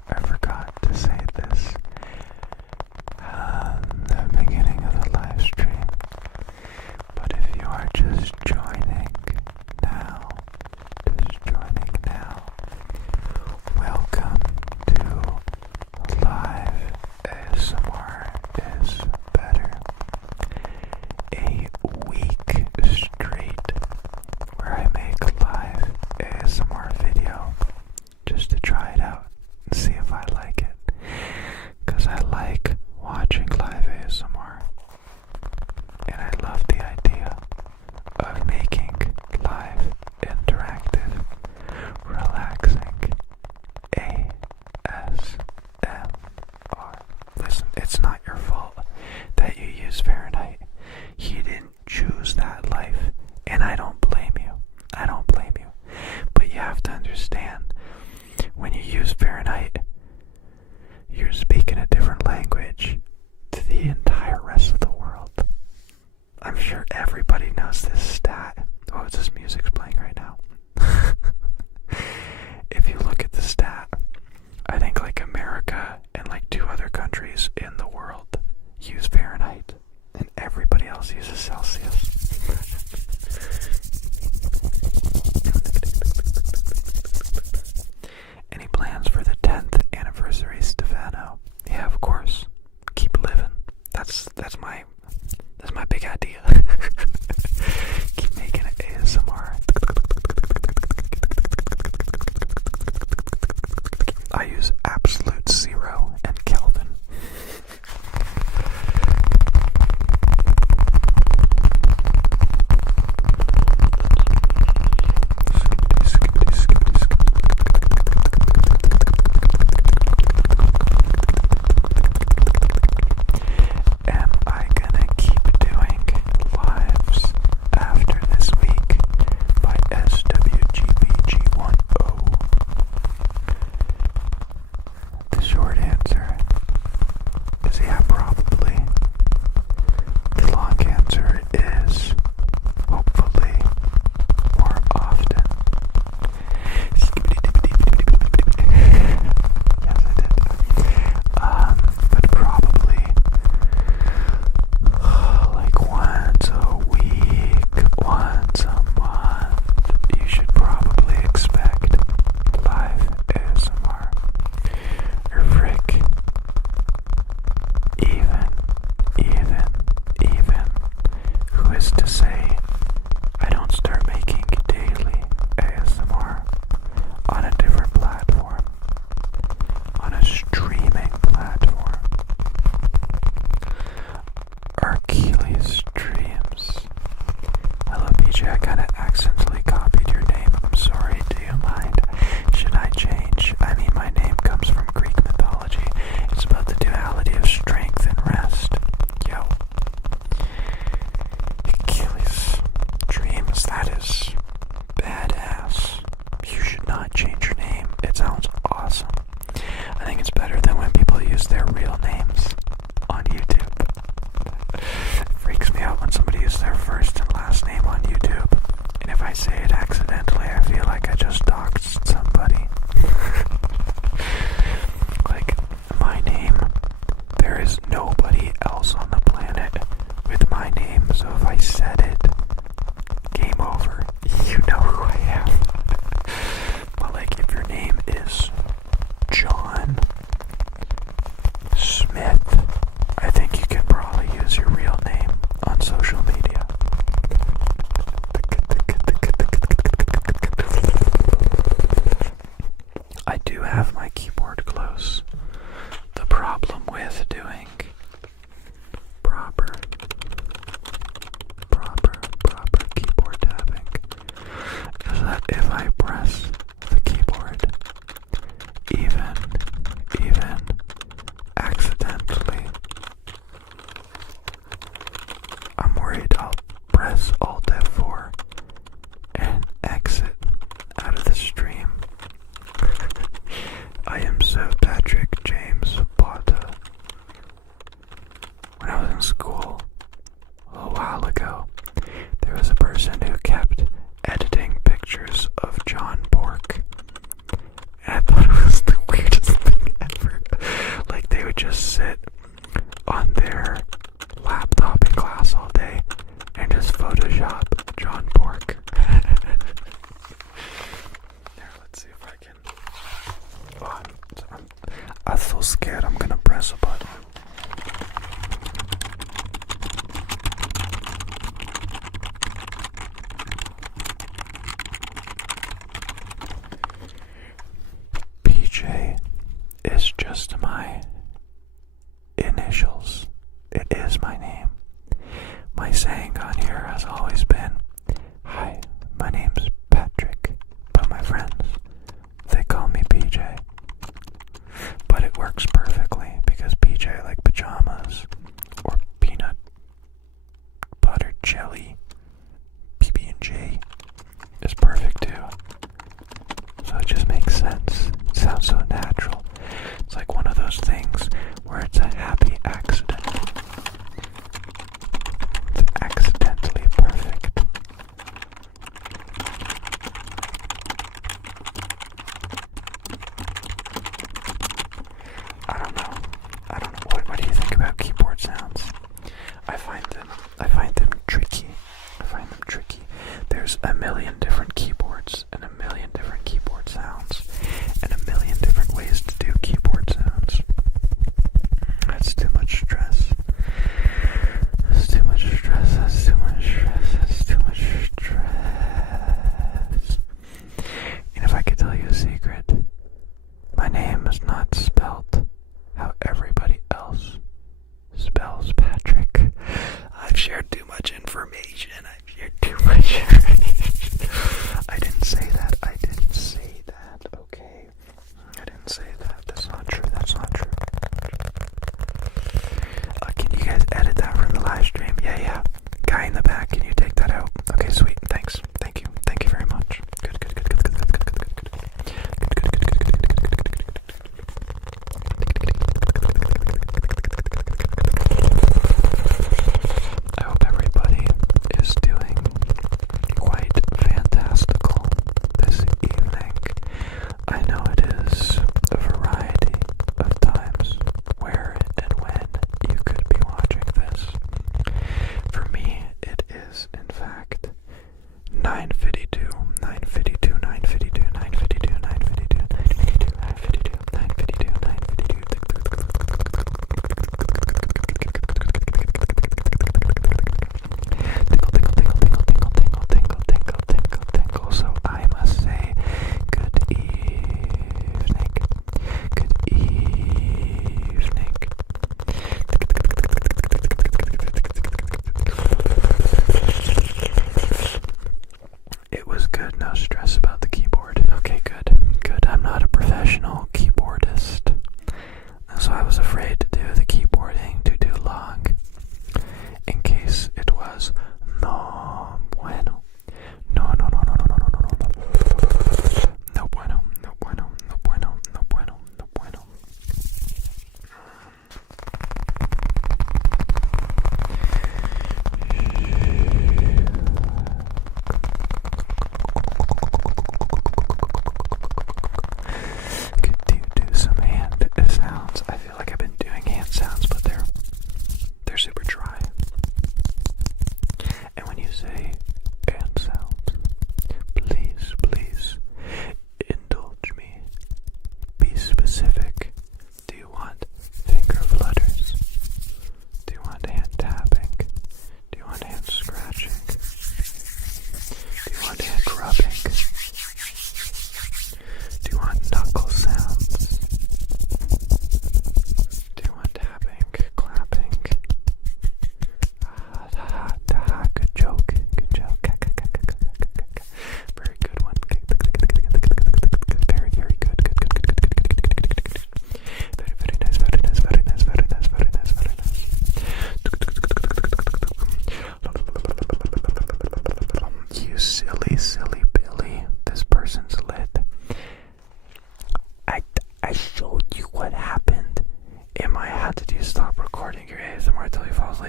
I forgot to say this at the beginning of the live stream, but if you are just joining now, welcome to Live ASMR is Better. A week straight where I make live ASMR video just to try it out and see if I like it. Because I like watching live ASMR. And I love the idea of making live, interactive, relaxing ASMR. Listen, it's not your fault that you use Fahrenheit. You didn't choose that life, and I don't blame you. But you have to understand, when you use Fahrenheit, you're speaking a different language to the entire rest of the world. I'm sure everybody knows this stat. Oh, is this music's playing right now? If you look at the stat, I think like America and like 2 other countries in the world use Fahrenheit, and everybody else uses Celsius. Any plans for the 10th anniversary, Stefano? Yeah, of course. Keep living. That's my big idea. Keep making it ASMR. I use absolute zero and Kelvin. Achilles Dreams. Hello, PJ. I kind of accidentally copied your name. I'm sorry. Do you mind? Should I change? I mean, my name comes from Greek mythology. It's about the duality of strength and rest. Yo. Achilles Dreams. That is badass. You should not change your name. It sounds awesome. I think it's better than when people use their real names on YouTube. It freaks me out when somebody uses their first and last name on YouTube. And if I say it accidentally, I feel like I just doxed somebody. Like, my name, there is nobody else on the planet with my name, so if I said it, game over. You know who I am. But like, if your name is John Smith, I think you can probably use your real name on social media. I do have my keyboard close. The problem with doing proper keyboard tapping is that if I press the keyboard even accidentally, I'm worried I'll press Alt F4 and exit out of the stream. I am so Patrick James Potter. When I was in school a while ago, there was a person who kept editing pictures of John Pork. And I thought it was the weirdest thing ever. Like, they would just sit on their laptop in class all day and just Photoshop John Pork. Here, let's see if I can. Oh, I'm so scared I'm gonna press a button. PJ is just my initials. It is my name. My saying on here has always been, "Hi, my name's Patrick, but my friends, they call me PJ." But it works perfectly because PJ like pajamas or peanut butter jelly, PB&J is perfect too. So it just makes sense. It sounds so natural. It's like one of those things where it's a happy accident. It's accidentally perfect.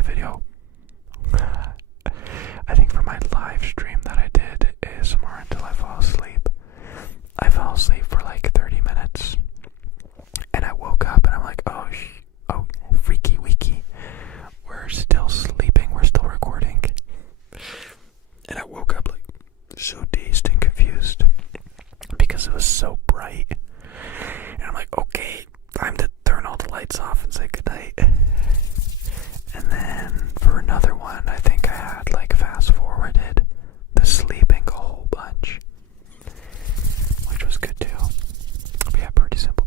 video. I think for my live stream that I did ASMR until I fall asleep. I fell asleep for like 30 minutes. And I woke up and I'm like, oh, freaky weaky. We're still sleeping, we're still recording. And I woke up like so dazed and confused because it was so bright. And I'm like, okay, time to turn all the lights off and say goodnight. And then for another one, I think I had like fast forwarded the sleeping a whole bunch, which was good too. But yeah, pretty simple.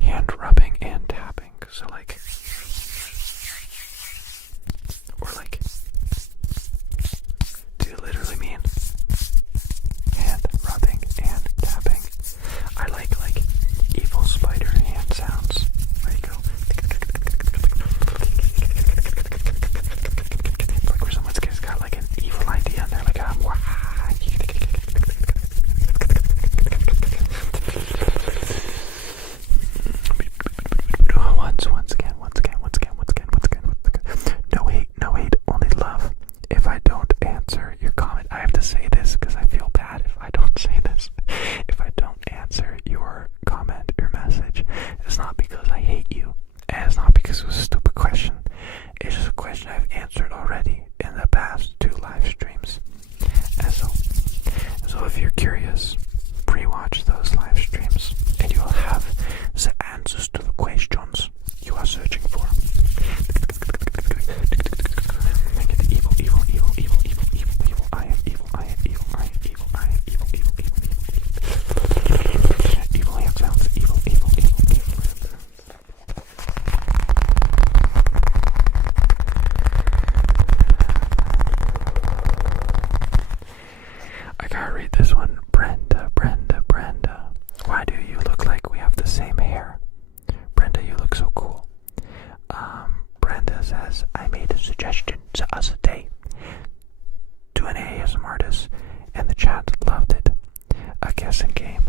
Hand rubbing and tapping. So like, or like, do you literally mean hand rubbing and tapping? I like evil spider hand sounds. There you go. It's like where someone's got like an evil idea and they're like, No hate, only love. If I don't answer your comment, I have to say this because I feel bad if I don't say this. If I don't answer your comment, your message, it's not because I hate you, and it's not because it was a stupid question. It's just a question I've answered already in the past 2 live streams. And so if you're curious, pre-watch those live streams, and you'll have the answers to the questions you are searching for. Evil. I am evil. Evil hand sounds. Evil. I gotta read this one. Brenda. Why do you look like we have the same hair? Brenda, you look so cool. Brenda says, I made a suggestion to us today to an ASMR artist, and the chat loved it. A guessing game.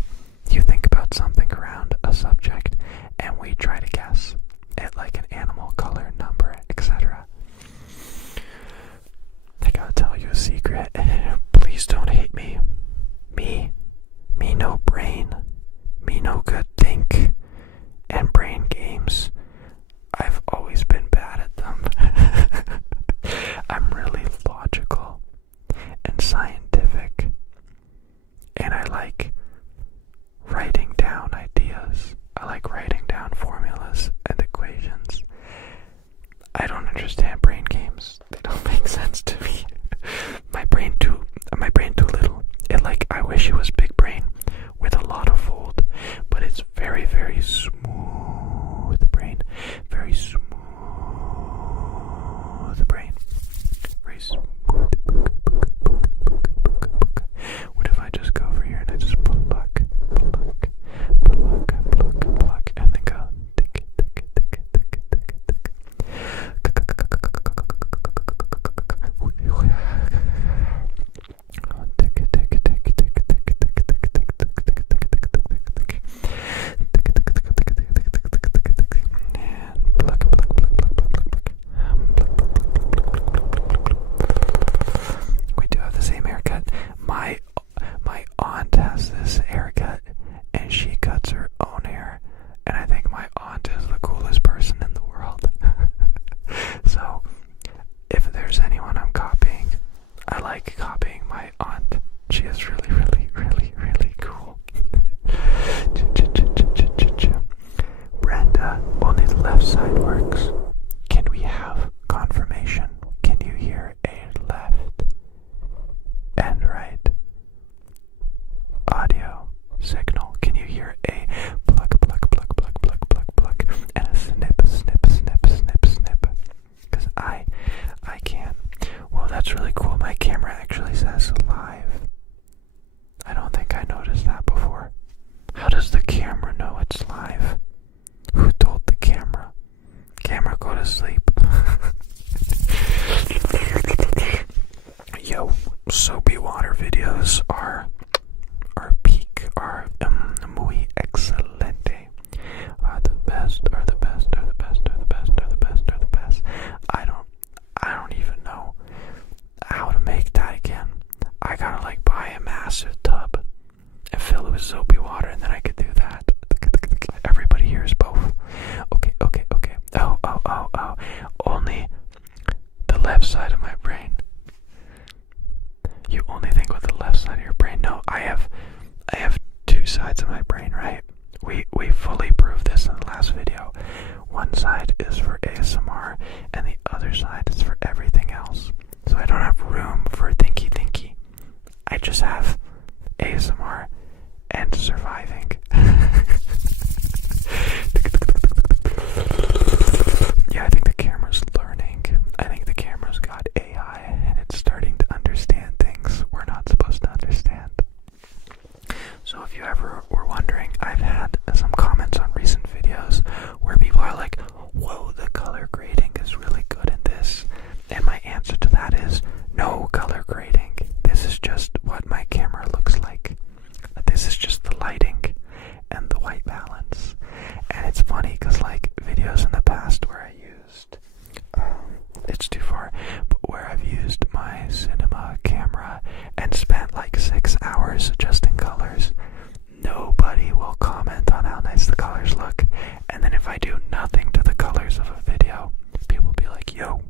You think about something around a subject, and we try to guess it like an animal, color, number, etc. I gotta tell you a secret. Please don't hate me. Me no brain. Me no good think. And brain games. I've always been bad at them. I'm really logical and scientific. And I like writing down ideas. I like writing down formulas and equations. I don't understand brain games. They don't make sense to me. My brain too little. I wish it was big brain with a lot of fold, but it's very, very smooth brain. Very smooth brain. Very smooth. What if I just go over here and I just pluck, and then go tick. We do have the same haircut. My aunt has this haircut, and she cuts her own hair, and I think my aunt is the coolest person in the world. So, if there's anyone I'm copying, I like copying my aunt. She is really, really, really, really cool. Brenda, only the left side works. Can we have confirmation? Can you hear a left and right audio signal? Can you hear a pluck, and a snip? Because I can. Well, that's really cool. My camera actually says live. I don't think I noticed that before. How does the camera know it's live? Who told the camera? Camera, go to sleep. Yo, soapy water videos are peak, are muy excelente. Are the best. I left side of my brain. You only think with the left side of your brain. No, I have two sides of my brain, right? We fully proved this in the last video. One side is for ASMR and the other side is for everything else. So I don't have room for thinky. I just have ASMR and surviving. Yeah, I think the camera's learning. I think the camera's got AI and it's starting to understand things we're not supposed to understand. So if you ever were wondering, I've had some comments on recent videos where people are like, whoa, the color grading is really good in this. And my answer to that is, no color grading. This is just what my camera looks like. This is just the lighting and the white balance. And it's funny because like videos in the past where I used, it's too far, but where I've used my cinema camera and spent like 6 hours adjusting colors, nobody will comment on how nice the colors look. And then if I do nothing to the colors of a video, people will be like, yo,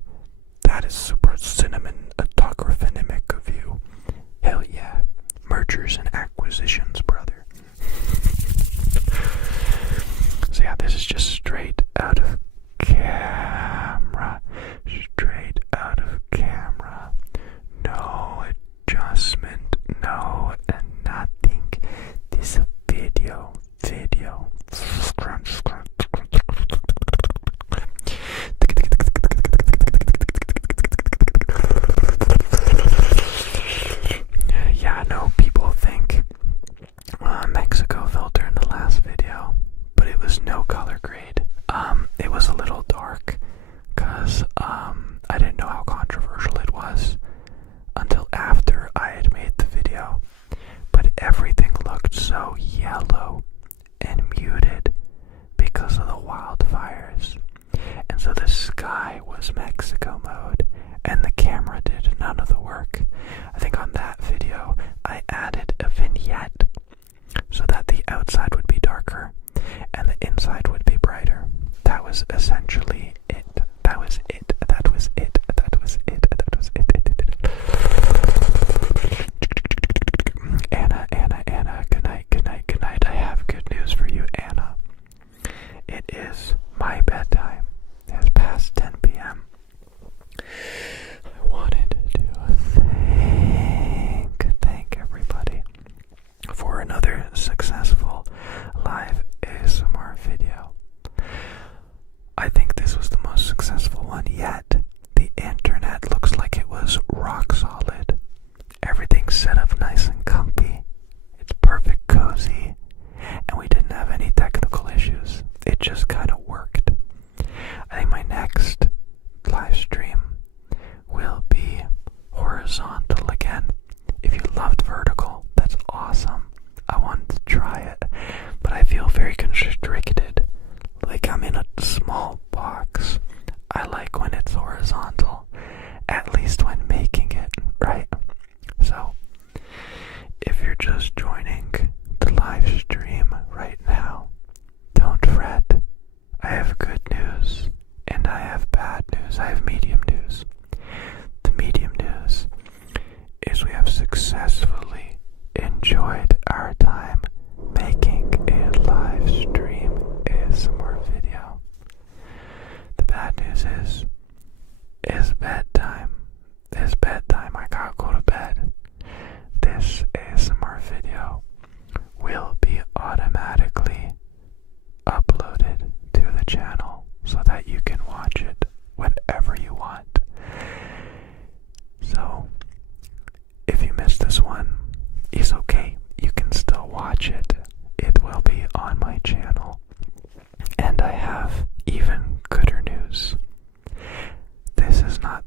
that is super cinematographinic of you. Hell yeah. Mergers and acquisitions, brother. So yeah, this is just straight out of camera. Straight out of camera. No adjustment. No and nothing. This is a video. Yeah, I know people think Mexico filter in the last video, but it was no color grade. It was a little dark because I didn't know how controversial it was until after I had made the video. But everything looked so yellow and muted because of the wildfires. And so the sky was Mexico mode and the camera did none of the work. I think on that video I added a vignette so that the outside would be darker and the inside would be brighter. That was essentially it. That was it. That was it. That was it. That was it. Anna, good night. I have good news for you, Anna. It is my bedtime. It's past 10 p.m. I wanted to thank everybody for another successful live ASMR video. I think this was the most successful one yet. The internet looks like it was rock solid. Everything's set up nice and comfy. It's perfect cozy. And we didn't have any technical issues. It just kind of worked. I think my next live stream will be horizontal again. If you loved vertical, that's awesome. I wanted to try it, but I feel very constricted. Like I'm in a small box. I like when it's horizontal, at least when making it, right? So, if you're just joining the live stream right now, don't fret. I have good news and I have bad news. I have medium news. The medium news is we have successfully enjoyed our time making a live stream ASMR video. The bad news is bedtime. It's bedtime. I gotta go to bed. This ASMR video will be automatically uploaded to the channel so that you can watch it whenever you want. So, if you missed this one, it's okay. You can still watch it. It will be on my channel. And I have even gooder news. This is not